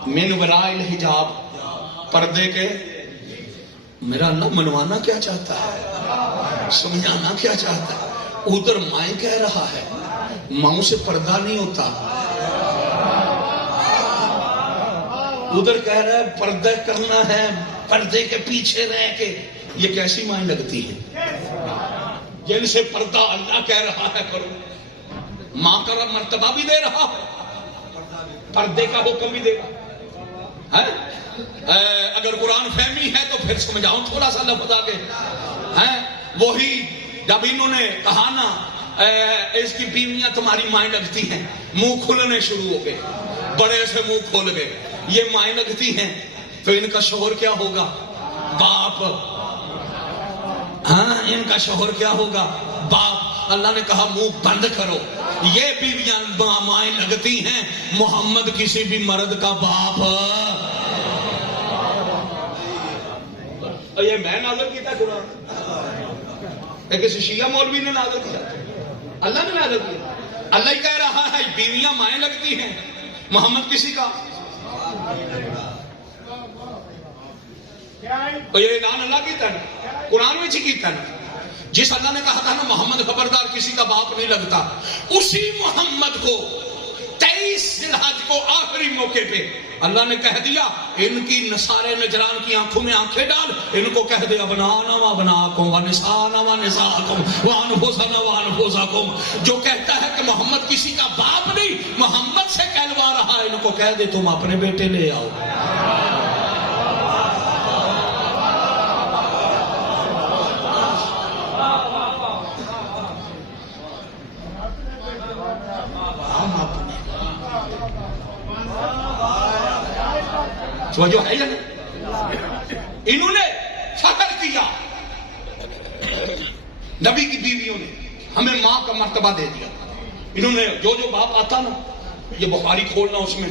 من وراء الحجاب, پردے کے. میرا اللہ منوانا کیا چاہتا ہے, سمجھانا کیا چاہتا ہے. ادھر مائیں کہہ رہا ہے ماؤں سے پردہ نہیں ہوتا, ادھر کہہ رہا ہے پردہ کرنا ہے پردے کے پیچھے رہ کے. یہ کیسی مائیں لگتی ہے جن سے پردہ اللہ کہہ رہا ہے کرو. ماں کا مرتبہ بھی دے رہا ہے, پردے کا حکم بھی دے رہا ہے. اگر قرآن فہمی ہے تو پھر سمجھاؤں تھوڑا سا لفظ آگے. وہی جب انہوں نے کہا نا اس کی بیویاں تمہاری مائیں لگتی ہیں, منہ کھلنے شروع ہو گئے, بڑے سے منہ کھول گئے. یہ مائیں لگتی ہیں تو ان کا شوہر کیا ہوگا, باپ. ہاں, ان کا شوہر کیا ہوگا, باپ. اللہ نے کہا منہ بند کرو, یہ بیویاں مائیں لگتی ہیں, محمد کسی بھی مرد کا باپ. یہ میں نازل کیا قرآن, کسی شیعہ مولوی نے نازل کیا, اللہ نے نازل کیا. اللہ ہی کہہ رہا ہے بیویاں مائیں لگتی ہیں, محمد کسی کا. یہ اعلان اللہ کیتا ہے, قرآن میں کیتا ہے. جس اللہ نے کہا تھا نا محمد خبردار کسی کا باپ نہیں لگتا, اسی محمد کو 23 ذی الحج کو آخری موقع پہ اللہ نے کہہ دیا ان کی نصارے نجران کی آنکھوں میں آنکھیں ڈال, ان کو کہہ دیا بنانا و بناکم و نسانا و نساکم و انفسنا و انفسکم. جو کہتا ہے کہ محمد کسی کا باپ نہیں, محمد سے کہلوا رہا ہے, ان کو کہہ دے تم اپنے بیٹے لے آؤ. جو ہے انہوں نے فخر کیا, نبی کی بیویوں نے ہمیں ماں کا مرتبہ دے دیا. انہوں نے جو باپ آتا نا, یہ بخاری کھولنا, اس میں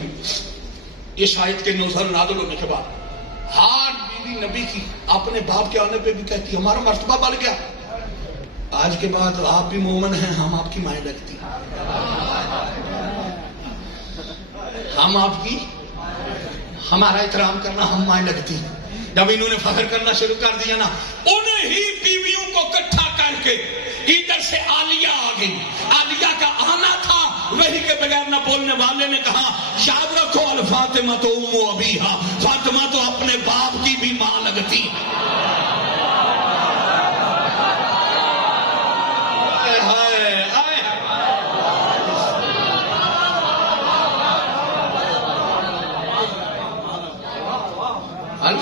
یہ شاید کے نزول نازل ہونے کے بعد ہر بیوی نبی کی اپنے باپ کے آنے پہ بھی کہتی ہمارا مرتبہ بڑھ گیا. آج کے بعد آپ بھی مومن ہیں, ہم آپ کی مائیں لگتی, ہم آپ کی, ہمارا احترام کرنا ہم مائیں لگتی. جب انہوں نے فخر کرنا شروع کر دیا نا, انہیں ہی بیویوں کو اکٹھا کر کے ادھر سے عالیہ آ گئی. عالیہ کا آنا تھا, وہی کے بغیر نہ بولنے والے نے کہا یاد رکھو الفاطمہ تو ام ابیہا, فاطمہ تو اپنے باپ کی بھی ماں لگتی.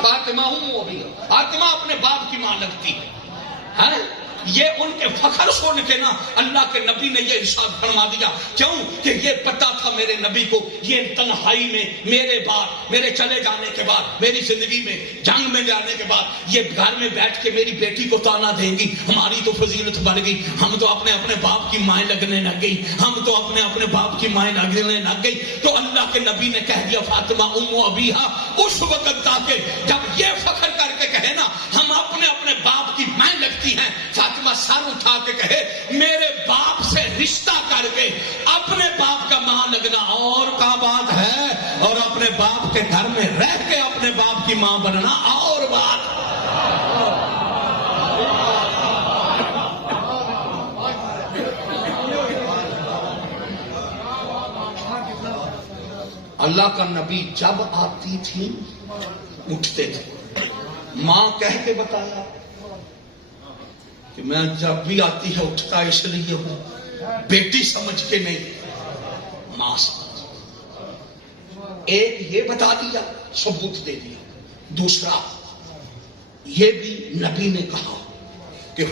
فاطمہ فاطمہ اپنے باپ کی ماں لگتی ہے. یہ ان کے فخر سن کے نا اللہ کے نبی نے یہ ارشاد فرما دیا. کیوں کہ یہ پتا تھا میرے نبی کو, یہ تنہائی میں میرے بعد, میرے چلے جانے کے بعد, میری زندگی میں جنگ میں جانے کے بعد یہ گھر میں بیٹھ کے میری بیٹی کو تانا دیں گی, ہماری تو فضیلت بڑھ گئی, ہم تو اپنے باپ کی مائیں لگنے لگ گئی, ہم تو اپنے باپ کی مائیں لگنے لگ گئی. تو اللہ کے نبی نے کہہ دیا فاطمہ ام ابیہا, اس وقت تاکہ جب یہ فخر کر کے کہے نا ہم اپنے باپ کی مائیں لگتی ہیں, فاطمہ سر اٹھا کے کہے میرے باپ سے رشتہ کر کے اپنے باپ کا ماں لگنا اور کا بات ہے, اور اپنے باپ کے گھر میں رہ کے اپنے باپ کی ماں بننا اور بات. اللہ کا نبی جب آتی تھی اٹھتے تھے, ماں کہہ کے بتایا کہ میں جب بھی آتی ہے اٹھتا اس لیے ہوں، بیٹی سمجھ کے نہیں، ماں سمجھ۔ ایک یہ بتا دیا، ثبوت دے دیا۔ دوسرا یہ بھی نبی نے کہا کہ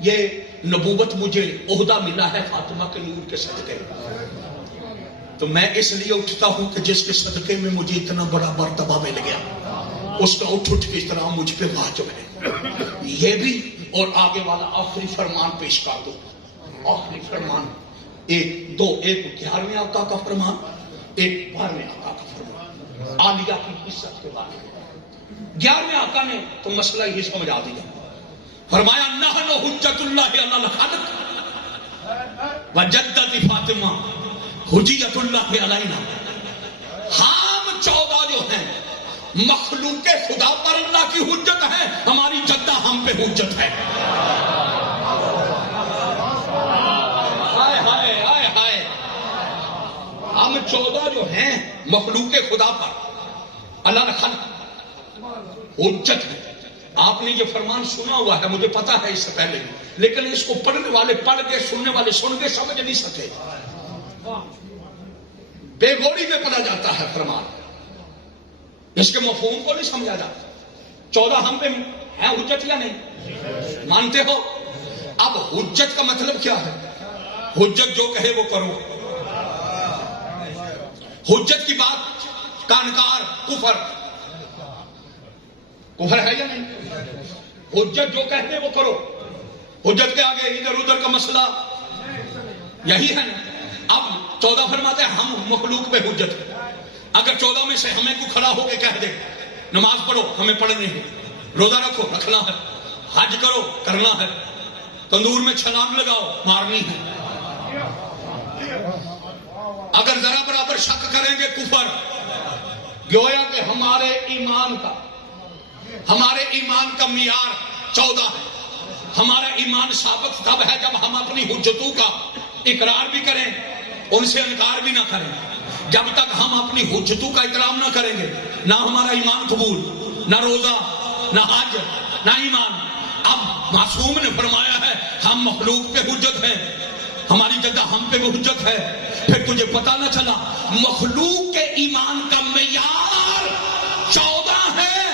یہ نبوت مجھے عہدہ ملا ہے فاطمہ کے نور کے صدقے، تو میں اس لیے اٹھتا ہوں کہ جس کے صدقے میں مجھے اتنا بڑا مرتبہ مل گیا، اس کا اٹھ کے احترام مجھ پہ واجب ہے۔ یہ بھی، اور آگے والا آخری فرمان پیش کر دو۔ آخری فرمان ایک 11ویں آقا کا فرمان، ایک 12ویں آقا کا فرمان، عالیہ کی عزت کے بارے میں۔ 11ویں آقا نے تو مسئلہ یہ سمجھا دیا، فرمایا نحن حجت اللہ علی الخلق وجدت فاطمہ حجیت اللہ علینا۔ ہم 14 جو ہیں مخلوق خدا پر اللہ کی حجت ہے، ہماری جدہ ہم پہ حجت ہے۔ ہائے ہائے ہائے ہائے، ہم 14 جو ہیں مخلوق خدا پر اللہ الخلق حجت ہے۔ آپ نے یہ فرمان سنا ہوا ہے، مجھے پتا ہے اس سے پہلے بھی، لیکن اس کو پڑھنے والے پڑھ کے، سننے والے سن کے سمجھ نہیں سکے۔ بے غوری میں پڑھا جاتا ہے فرمان، اس کے مفہوم کو نہیں سمجھا جاتا۔ 14 ہم پہ ہے حجت یا نہیں؟ مانتے ہو؟ اب حجت کا مطلب کیا ہے؟ حجت جو کہے وہ کرو۔ حجت کی بات کا انکار کفر ہے یا نہیں؟ حجت جو کہتے وہ کرو، حجت کے آگے ادھر ادھر کا مسئلہ یہی ہے نا۔ اب 14 فرماتے ہیں ہم مخلوق پہ حجت ہے۔ اگر 14 میں سے ہمیں کو کھڑا ہو کے کہہ دے نماز پڑھو، ہمیں پڑھنی ہے، روزہ رکھو، رکھنا ہے، حج کرو، کرنا ہے، تندور میں چھلانگ لگاؤ، مارنی ہے۔ اگر ذرا برابر شک کریں گے کفر، گویا کہ ہمارے ایمان کا معیار 14 ہے۔ ہمارا ایمان ثابت تب ہے جب ہم اپنی حجتوں کا اقرار بھی کریں، ان سے انکار بھی نہ کریں۔ جب تک ہم اپنی حجتوں کا احترام نہ کریں گے، نہ ہمارا ایمان قبول، نہ روزہ، نہ حج، نہ ایمان۔ اب معصوم نے فرمایا ہے ہم مخلوق پہ حجت ہیں، ہماری جگہ ہم پہ حجت ہے۔ پھر تجھے پتا نہ چلا مخلوق کے ایمان کا معیار 14 ہے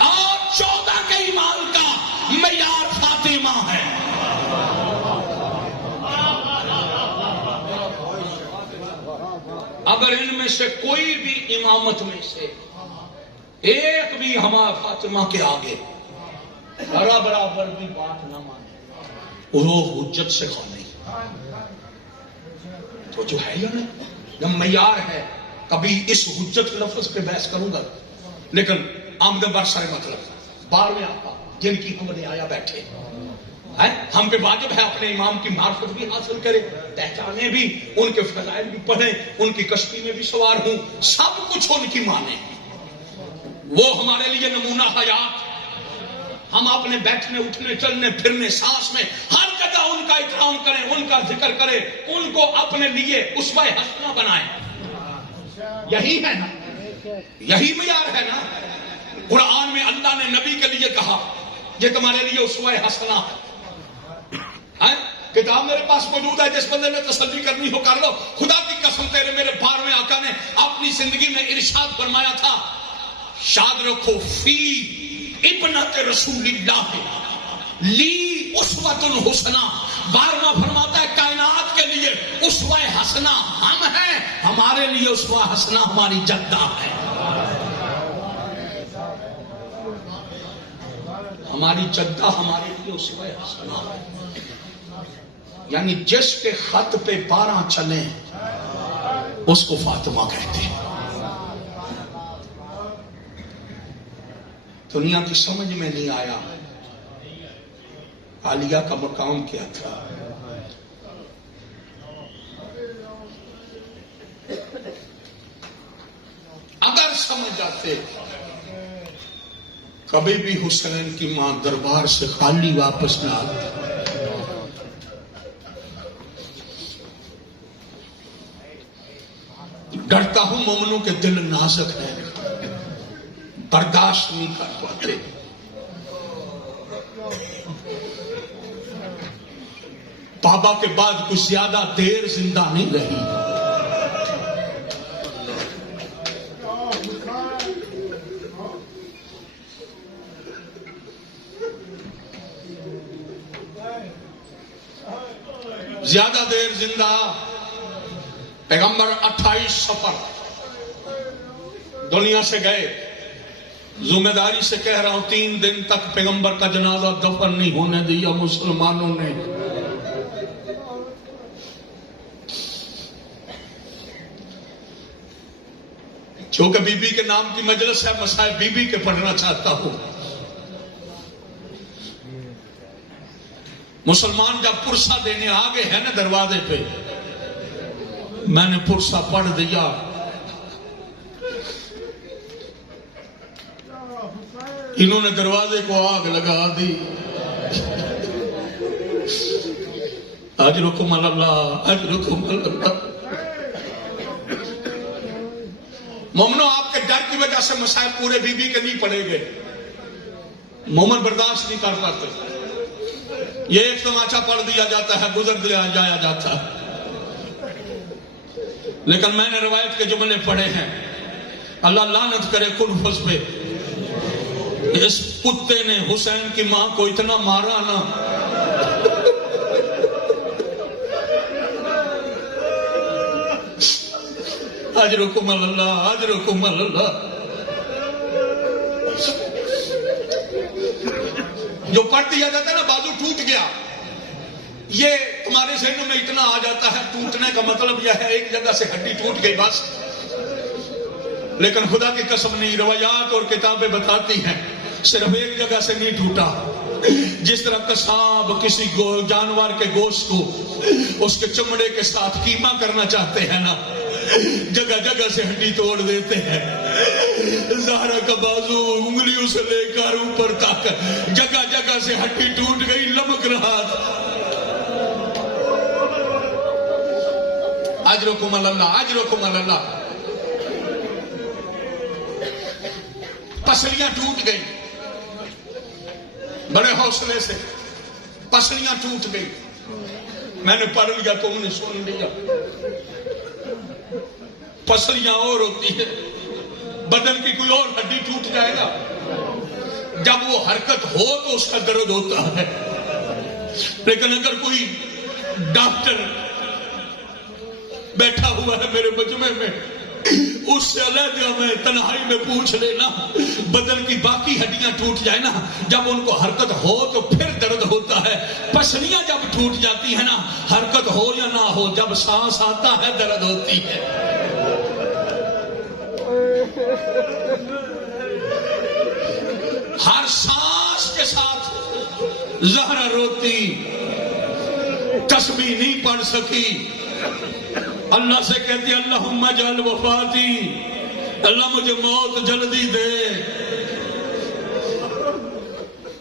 اور 14 کے ایمان کا معیار فاطمہ ہے۔ اگر ان میں سے کوئی بھی امامت میں سے ایک بھی ہمارا فاطمہ کے آگے ذرا برابر بھی بات نہ مانے، وہ حجت سے خالی۔ تو جو ہے یا نہیں، جب معیار ہے، کبھی اس حجت لفظ پہ بحث کروں گا، لیکن آمد برسر مطلب 12ویں آقا جن کی ہم نے آیا بیٹھے ہیں، ہم پہ واجب ہے اپنے امام کی معرفت بھی حاصل کرے، پہچانے بھی، ان کے فضائل بھی پڑھیں، ان کی کشتی میں بھی سوار ہوں، سب کچھ ان کی مانیں۔ وہ ہمارے لیے نمونہ حیات، ہم اپنے بیٹھنے اٹھنے چلنے پھرنے سانس میں ہر جگہ ان کا احترام کریں، ان کا ذکر کریں، ان کو اپنے لیے اسوہ حسنہ بنائیں۔ یہی ہے نا، یہی معیار ہے نا۔ قرآن میں اللہ نے نبی کے لیے کہا یہ تمہارے لیے اسوہ حسنہ ہے۔ کتاب میرے پاس موجود ہے، جس بندے میں تسلی کرنی ہو کر لو۔ خدا کی قسم تیرے میرے 12ویں آقا نے اپنی زندگی میں ارشاد فرمایا تھا، شاد رکھو فی ابنت رسول اللہ لی اسوۃ حسنہ۔ 12واں فرماتا ہے کائنات کے لیے اسوہ حسنہ ہم ہیں، ہمارے لیے اسوہ حسنہ ہماری جدہ ہے۔ ہماری جدہ ہمارے لیے اسوہ حسنہ ہے، یعنی جس کے خط پہ 12 چلیں اس کو فاطمہ کہتے ہیں۔ دنیا کی سمجھ میں نہیں آیا عالیہ کا مقام کیا تھا۔ اگر سمجھ جاتے کبھی بھی حسین کی ماں دربار سے خالی واپس نہ آتی۔ ڈرتا ہوں مومنوں کے دل نازک ہیں، برداشت نہیں کر پاتے۔ بابا کے بعد کچھ زیادہ دیر زندہ نہیں رہی. زیادہ دیر زندہ. پیغمبر 28 سفر دنیا سے گئے. ذمہ داری سے کہہ رہا ہوں 3 دن تک پیغمبر کا جنازہ دفن نہیں ہونے دیا مسلمانوں نے. چونکہ بی بی کے نام کی مجلس ہے، مسائل بی بی کے پڑھنا چاہتا ہوں. مسلمان جب پرسہ دینے آگے ہے نا دروازے پہ، میں نے پرسہ پڑھ دیا. انہوں نے دروازے کو آگ لگا دی. اجرکم اللہ، اجرکم اللہ. مومنو، آپ کے ڈر کی وجہ سے مسائل پورے بی بی کے نہیں پڑے گئے. مومن برداشت نہیں کر پاتے. یہ ایک تماچا پڑھ دیا جاتا ہے، گزر دیا جایا جاتا ہے. لیکن میں نے روایت کے جملے پڑھے ہیں. اللہ لعنت کرے کنفس پہ، اس کتے نے حسین کی ماں کو اتنا مارا نا. اجرکم اللہ، اجرکم اللہ. جو پڑھ دیا جاتا ہے نا بازو ٹوٹ گیا، یہ تمہارے ذہن میں اتنا آ جاتا ہے. ٹوٹنے کا مطلب یہ ہے ایک جگہ سے ہڈی ٹوٹ گئی بس. لیکن خدا کی قسم نہیں، روایات اور کتابیں بتاتی ہیں صرف ایک جگہ سے نہیں ٹوٹا. جس طرح قصاب کسی جانور کے گوشت کو اس کے چمڑے کے ساتھ قیمہ کرنا چاہتے ہیں نا، جگہ جگہ سے ہڈی توڑ دیتے ہیں. زہرا کا بازو انگلیوں سے لے کر اوپر تک جگہ جگہ سے ہڈی ٹوٹ گئی، لمک رہا تھا. اجرکم اللہ، اجرکم اللہ. پسلیاں ٹوٹ گئی بڑے حوصلے سے. پسلیاں ٹوٹ گئی. میں نے پڑھ لیا تو انہوں نے سن لیا. پسلیاں اور ہوتی ہے، بدن کی کوئی اور ہڈی ٹوٹ جائے گا، جب وہ حرکت ہو تو اس کا درد ہوتا ہے. لیکن اگر کوئی ڈاکٹر بیٹھا ہوا ہے میرے مجمع میں، اس سے علیحدہ میں تنہائی میں پوچھ لینا، بدن کی باقی ہڈیاں ٹوٹ جائے نا، جب ان کو حرکت ہو تو پھر درد ہوتا ہے. پسلیاں جب ٹوٹ جاتی ہے نا، حرکت ہو یا نہ ہو، جب سانس آتا ہے درد ہوتی ہے. ہر سانس کے ساتھ زہرا روتی، تسبیح نہیں پڑھ سکی. اللہ سے کہتی اللہم اجعل وفاتی، اللہ مجھے موت جلدی دے.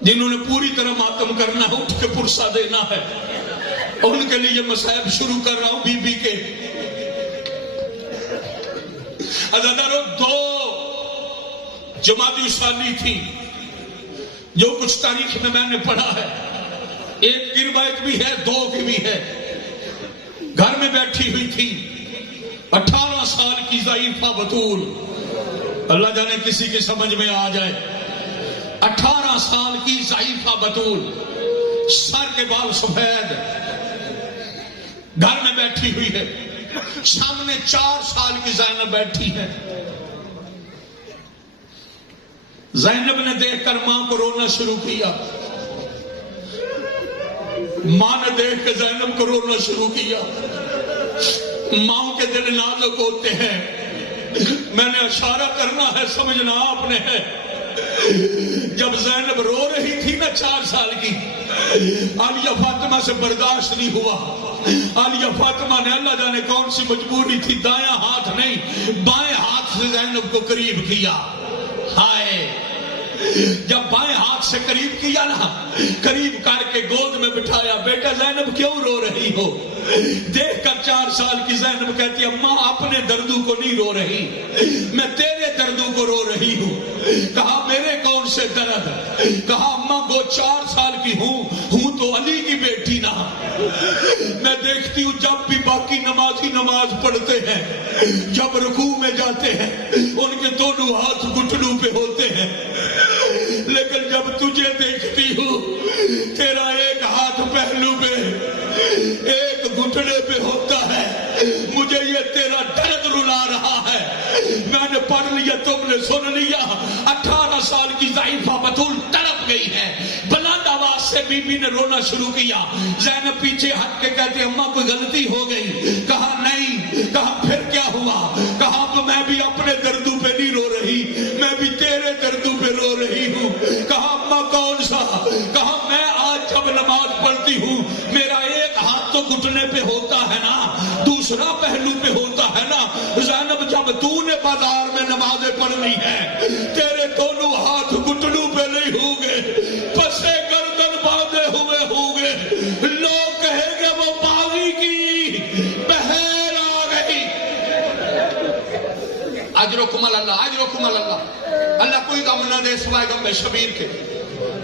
جنہوں نے پوری طرح ماتم کرنا ہے اٹھ کے پرسہ دینا ہے، ان کے لیے مصائب شروع کر رہا ہوں بی بی کے. عزیزانو، 2 جمادی ثانی تھی جو کچھ تاریخ میں نے پڑھا ہے. ایک کی روایت بھی ہے، 2 کی بھی ہے. گھر میں بیٹھی ہوئی تھی 18 سال کی ضعیفہ بطول. اللہ جانے کسی کی سمجھ میں آ جائے. 18 سال کی ضعیفہ بطول، سر کے بال سفید، گھر میں بیٹھی ہوئی ہے. سامنے 4 سال کی زینب بیٹھی ہے. زینب نے دیکھ کر ماں کو رونا شروع کیا. ماں نے دیکھ کے زینب کو رونا شروع کیا. ماں کے دل نازک ہوتے ہیں. میں نے اشارہ کرنا ہے، سمجھنا آپ نے ہے. جب زینب رو رہی تھی نا 4 سال کی، عالیہ فاطمہ سے برداشت نہیں ہوا. عالیہ فاطمہ نے اللہ جانے کون سی مجبوری تھی، دایاں ہاتھ نہیں بائیں ہاتھ سے زینب کو قریب کیا. ہائے، جب بائیں ہاتھ سے قریب کیا نا، قریب کر کے گود میں بٹھایا. بیٹا زینب کیوں رو رہی ہو؟ دیکھ کر 4 سال کی زینب کہتی ہے ماں اپنے دردوں کو نہیں رو رہی، میں تیرے دردوں کو رو رہی ہوں. کہا میرے کون سے درد؟ کہا اماں گو 4 سال کی ہوں تو علی کی بیٹی نہ. دیکھتی ہوں جب بھی باقی نمازی نماز پڑھتے ہیں، جب رکوع میں جاتے ہیں ان کے دونوں ہاتھ گھٹنوں پہ ہوتے ہیں، لیکن جب تجھے دیکھتی ہوں تیرا ایک ہاتھ پہلو پہ ایک گھٹنے پہ ہوتا ہے، مجھے یہ تیرا درد رلا رہا ہے۔ میں نے پڑھ لیا، تم نے سن لیا۔ 18 سال کی ضعیفہ بطول تڑپ گئی ہے، بلند آواز سے بی بی نے رونا شروع کیا۔ زینب پیچھے ہٹ کے کہتے اماں کوئی غلطی ہو گئی؟ کہا نہیں۔ کہا پھر کیا ہوا؟ کہا اب میں بھی اپنے دردوں پہ نہیں رو رہی، میں بھی تیرے دردوں پہ رو رہی ہوں۔ کہا اماں کون سا؟ کہا میں آج جب نماز پڑھتی ہوں میرا ایک ہاتھ تو گھٹنے پہ ہوتا ہے نا، دوسرا پہلو پہ ہوتا ہے نا۔ زینب جب تو نے بازار میں نمازیں پڑھنی ہے تیرے دونوں ہاتھ گھٹنوں پہ نہیں ہوں گے، پسے گردن باندھے ہوئے ہوں گے، لوگ کہیں گے وہ باغی کی بہر آ گئی۔ اجرکم اللہ، اجرکم اللہ۔ اللہ کوئی غم نہ دے سوائے غم شبیر کے۔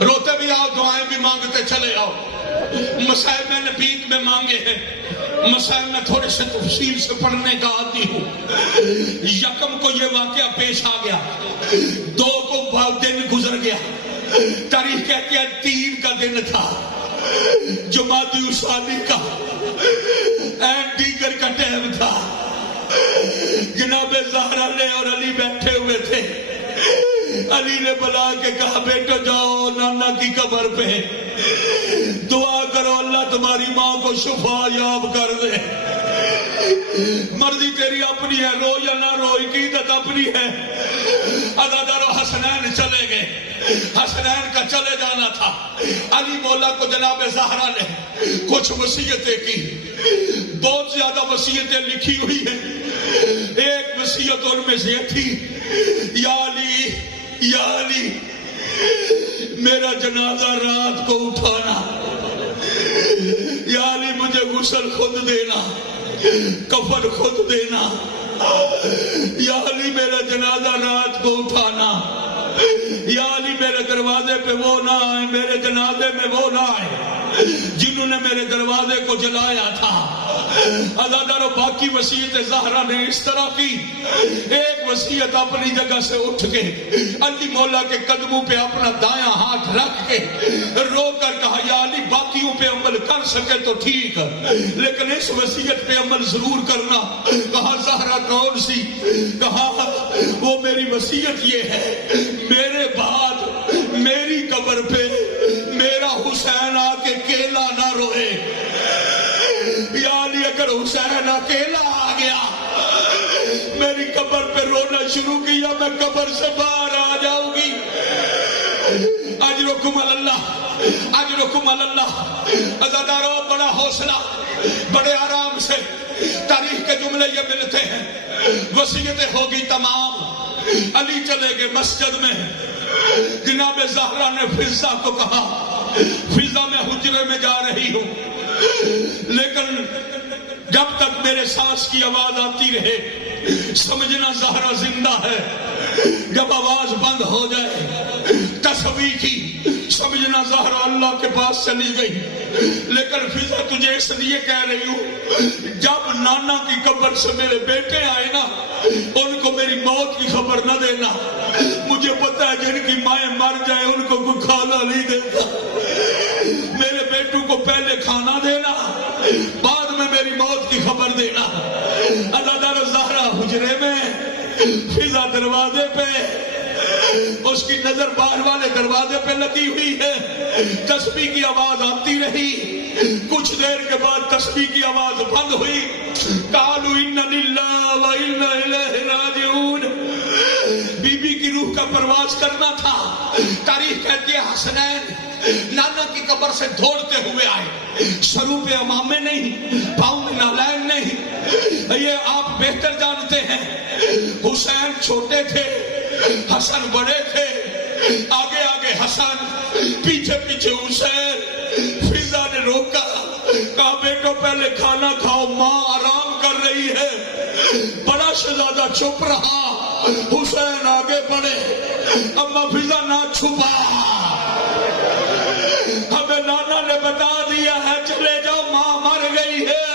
روتے بھی آؤ، دعائیں بھی مانگتے چلے آؤ۔ مسائل میں نے بیت میں مانگے ہیں، مسائل میں تھوڑے سے تفصیل سے پڑھنے کا عادی ہوں۔ یکم کو یہ واقعہ پیش آ گیا، 2 کو دن گزر گیا، تاریخ کہتی ہے 3 کا دن تھا، جمادی الثانی کا اینڈ دیگر کا ٹائم تھا۔ جناب زہرا نے اور علی بیٹھے ہوئے تھے۔ علی نے بلا کے کہا بیٹو جاؤ نانا کی قبر پہ دعا کرو اللہ تمہاری ماں کو شفا یاب کر دے۔ مرضی تیری اپنی ہے، رو یا نہ رو، عقیدت اپنی ہے۔ عزادارو حسنین چلے گئے، حسنین کا چلے جانا تھا۔ علی مولا کو جناب زہرا نے کچھ وصیتیں کی، بہت زیادہ وصیتیں لکھی ہوئی ہیں۔ ایک وصیت ان میں سے تھی، یا علی یا علی میرا جنازہ رات کو اٹھانا، یا علی مجھے غسل خود دینا، کفن خود دینا، یا علی میرا جنازہ رات کو اٹھانا، یا علی میرے دروازے پہ وہ نہ آئے، میرے جنازے میں وہ نہ آئے جنہوں نے میرے دروازے کو جلایا تھا۔ عزادارو باقی وصیت زہرا نے اس طرح کی، ایک وصیت اپنی جگہ سے اٹھ کے علی مولا کے قدموں پہ اپنا دایاں ہاتھ رکھ کے رو کر کہا یا علی باقیوں پہ عمل کر سکے تو ٹھیک لیکن اس وصیت پہ عمل ضرور کرنا۔ کہا زہرا کون سی؟ کہا وہ میری وصیت یہ ہے میرے بعد میری قبر پہ میرا حسین آ کے اکیلا نہ روئے۔ یا علی اگر حسین اکیلا آ گیا میری قبر پہ رونا شروع کیا میں قبر سے باہر آ جاؤں گی۔ اجرکم اللہ، اجرکم اللہ۔ عزادارو بڑا حوصلہ، بڑے آرام سے تاریخ کے جملے یہ ملتے ہیں۔ وصیتیں ہوگی تمام، علی چلے گئے مسجد میں۔ جناب زہرا نے فضہ کو کہا فضہ میں حجرے میں جا رہی ہوں لیکن جب تک میرے سانس کی آواز آتی رہے سمجھنا زہرا زندہ ہے، جب آواز بند ہو جائے تسبیح کی سمجھنا زہرا اللہ کے پاس چلی گئی۔ لیکن فضا تجھے اس لیے کہہ رہی ہوں جب نانا کی قبر سے میرے بیٹے آئے نا ان کو میری موت کی خبر نہ دینا، مجھے پتا ہے جن کی مائیں مر جائیں ان کو کوئی کھانا نہیں دیتا، میرے بیٹوں کو پہلے کھانا دینا بعد میں میری موت کی خبر دینا۔ عزادار زہرا حجرے میں، فضا دروازے پہ، اس کی نظر باہر والے دروازے پہ لگی ہوئی ہے۔ تسبیح کی آواز آتی رہی، کچھ دیر کے بعد تسبیح کی آواز بند ہوئی۔ قالوا انا للہ و انا الیہ راجعون۔ بی بی کی روح کا پرواز کرنا تھا۔ تاریخ کہتی ہے حسنین نانا کی قبر سے دوڑتے ہوئے آئے، سروں پہ امامے نہیں، پاؤں میں نالین نہیں۔ یہ آپ بہتر جانتے ہیں حسین چھوٹے تھے، حسن بڑے تھے، آگے آگے حسن، پیچھے پیچھے حسین۔ فضا نے روکا، کہا بیٹو پہلے کھانا کھاؤ، ماں آرام کر رہی ہے۔ بڑا شہزادہ چپ رہا، حسین آگے بڑھے، اما فضا نہ چھپا، ہمیں نانا نے بتا دیا ہے چلے جاؤ ماں مر گئی ہے۔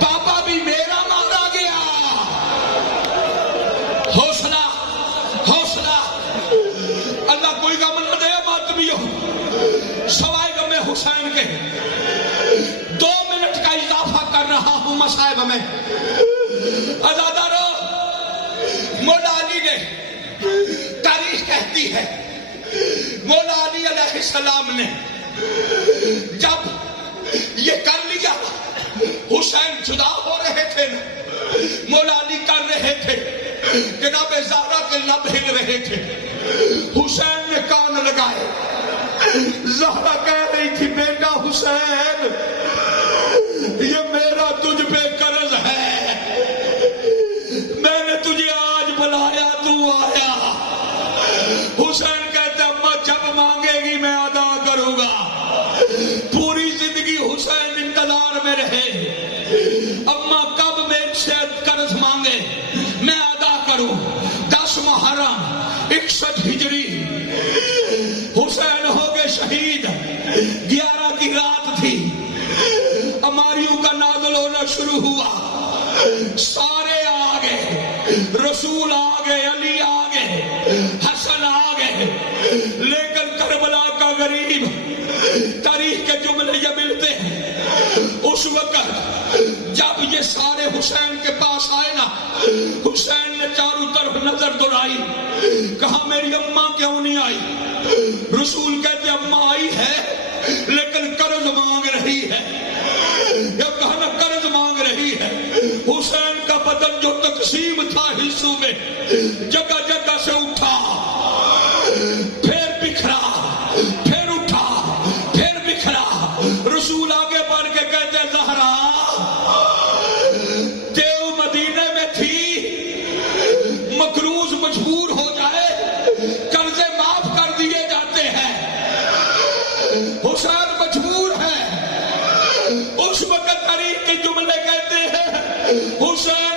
بابا بھی میرا مارا گیا. حوصلہ حوصلہ. اللہ کوئی غم نہ دے ماتمیو سوائے غم حسین کے. 2 منٹ کا اضافہ کر رہا ہوں مصائب میں. عزادارو مولا علی نے تاریخ کہتی ہے مولا علی علیہ السلام نے جب یہ کر لیا حسین جدا ہو رہے تھے مولا علی کر رہے تھے جناب زہرا کے لب ہل رہے تھے. حسین نے کان لگائے. زہرا کہہ رہی تھی بیٹا حسین یہ میرا تجھ پہ قرض ہے. میں نے تجھے آج بلایا تو آیا. حسین کہتے اماں جب مانگے گی میں ادا کروں گا. پوری زندگی حسین انتظار میں رہے اماں کب میرے سے قرض مانگے میں ادا کروں. 10 محرم 61 ہجری حسین ہو گئے شہید. 11 کی رات تھی. اماریوں کا نازل ہونا شروع ہوا. سارے آ گئے. رسول آ گئے. علی آ گئے. حسن آ گئے. لیکن کربلا کا غریب تاریخ کے جملے یہ ملتے ہیں اس وقت جب یہ سارے حسین کے پاس آئے نا حسین نے چاروں طرف نظر دوڑائی. کہا میری اماں کیوں نہیں آئی. رسول کہتے اماں آئی ہے لیکن قرض مانگ رہی ہے. یا کہنا قرض مانگ رہی ہے. حسین کا بدن جو تقسیم تھا حصوں میں جگہ جگہ سے اٹھا پھر بکھرا پھر اٹھا پھر بکھرا. رسول آگے بڑھ کے کہتے زہرا دیو مدینے میں تھی مقروض مجبور ہو جائے قرضے معاف کر دیے جاتے ہیں. حسین مجبور ہے. اس وقت تاریخ کے جملے کہتے ہیں حسین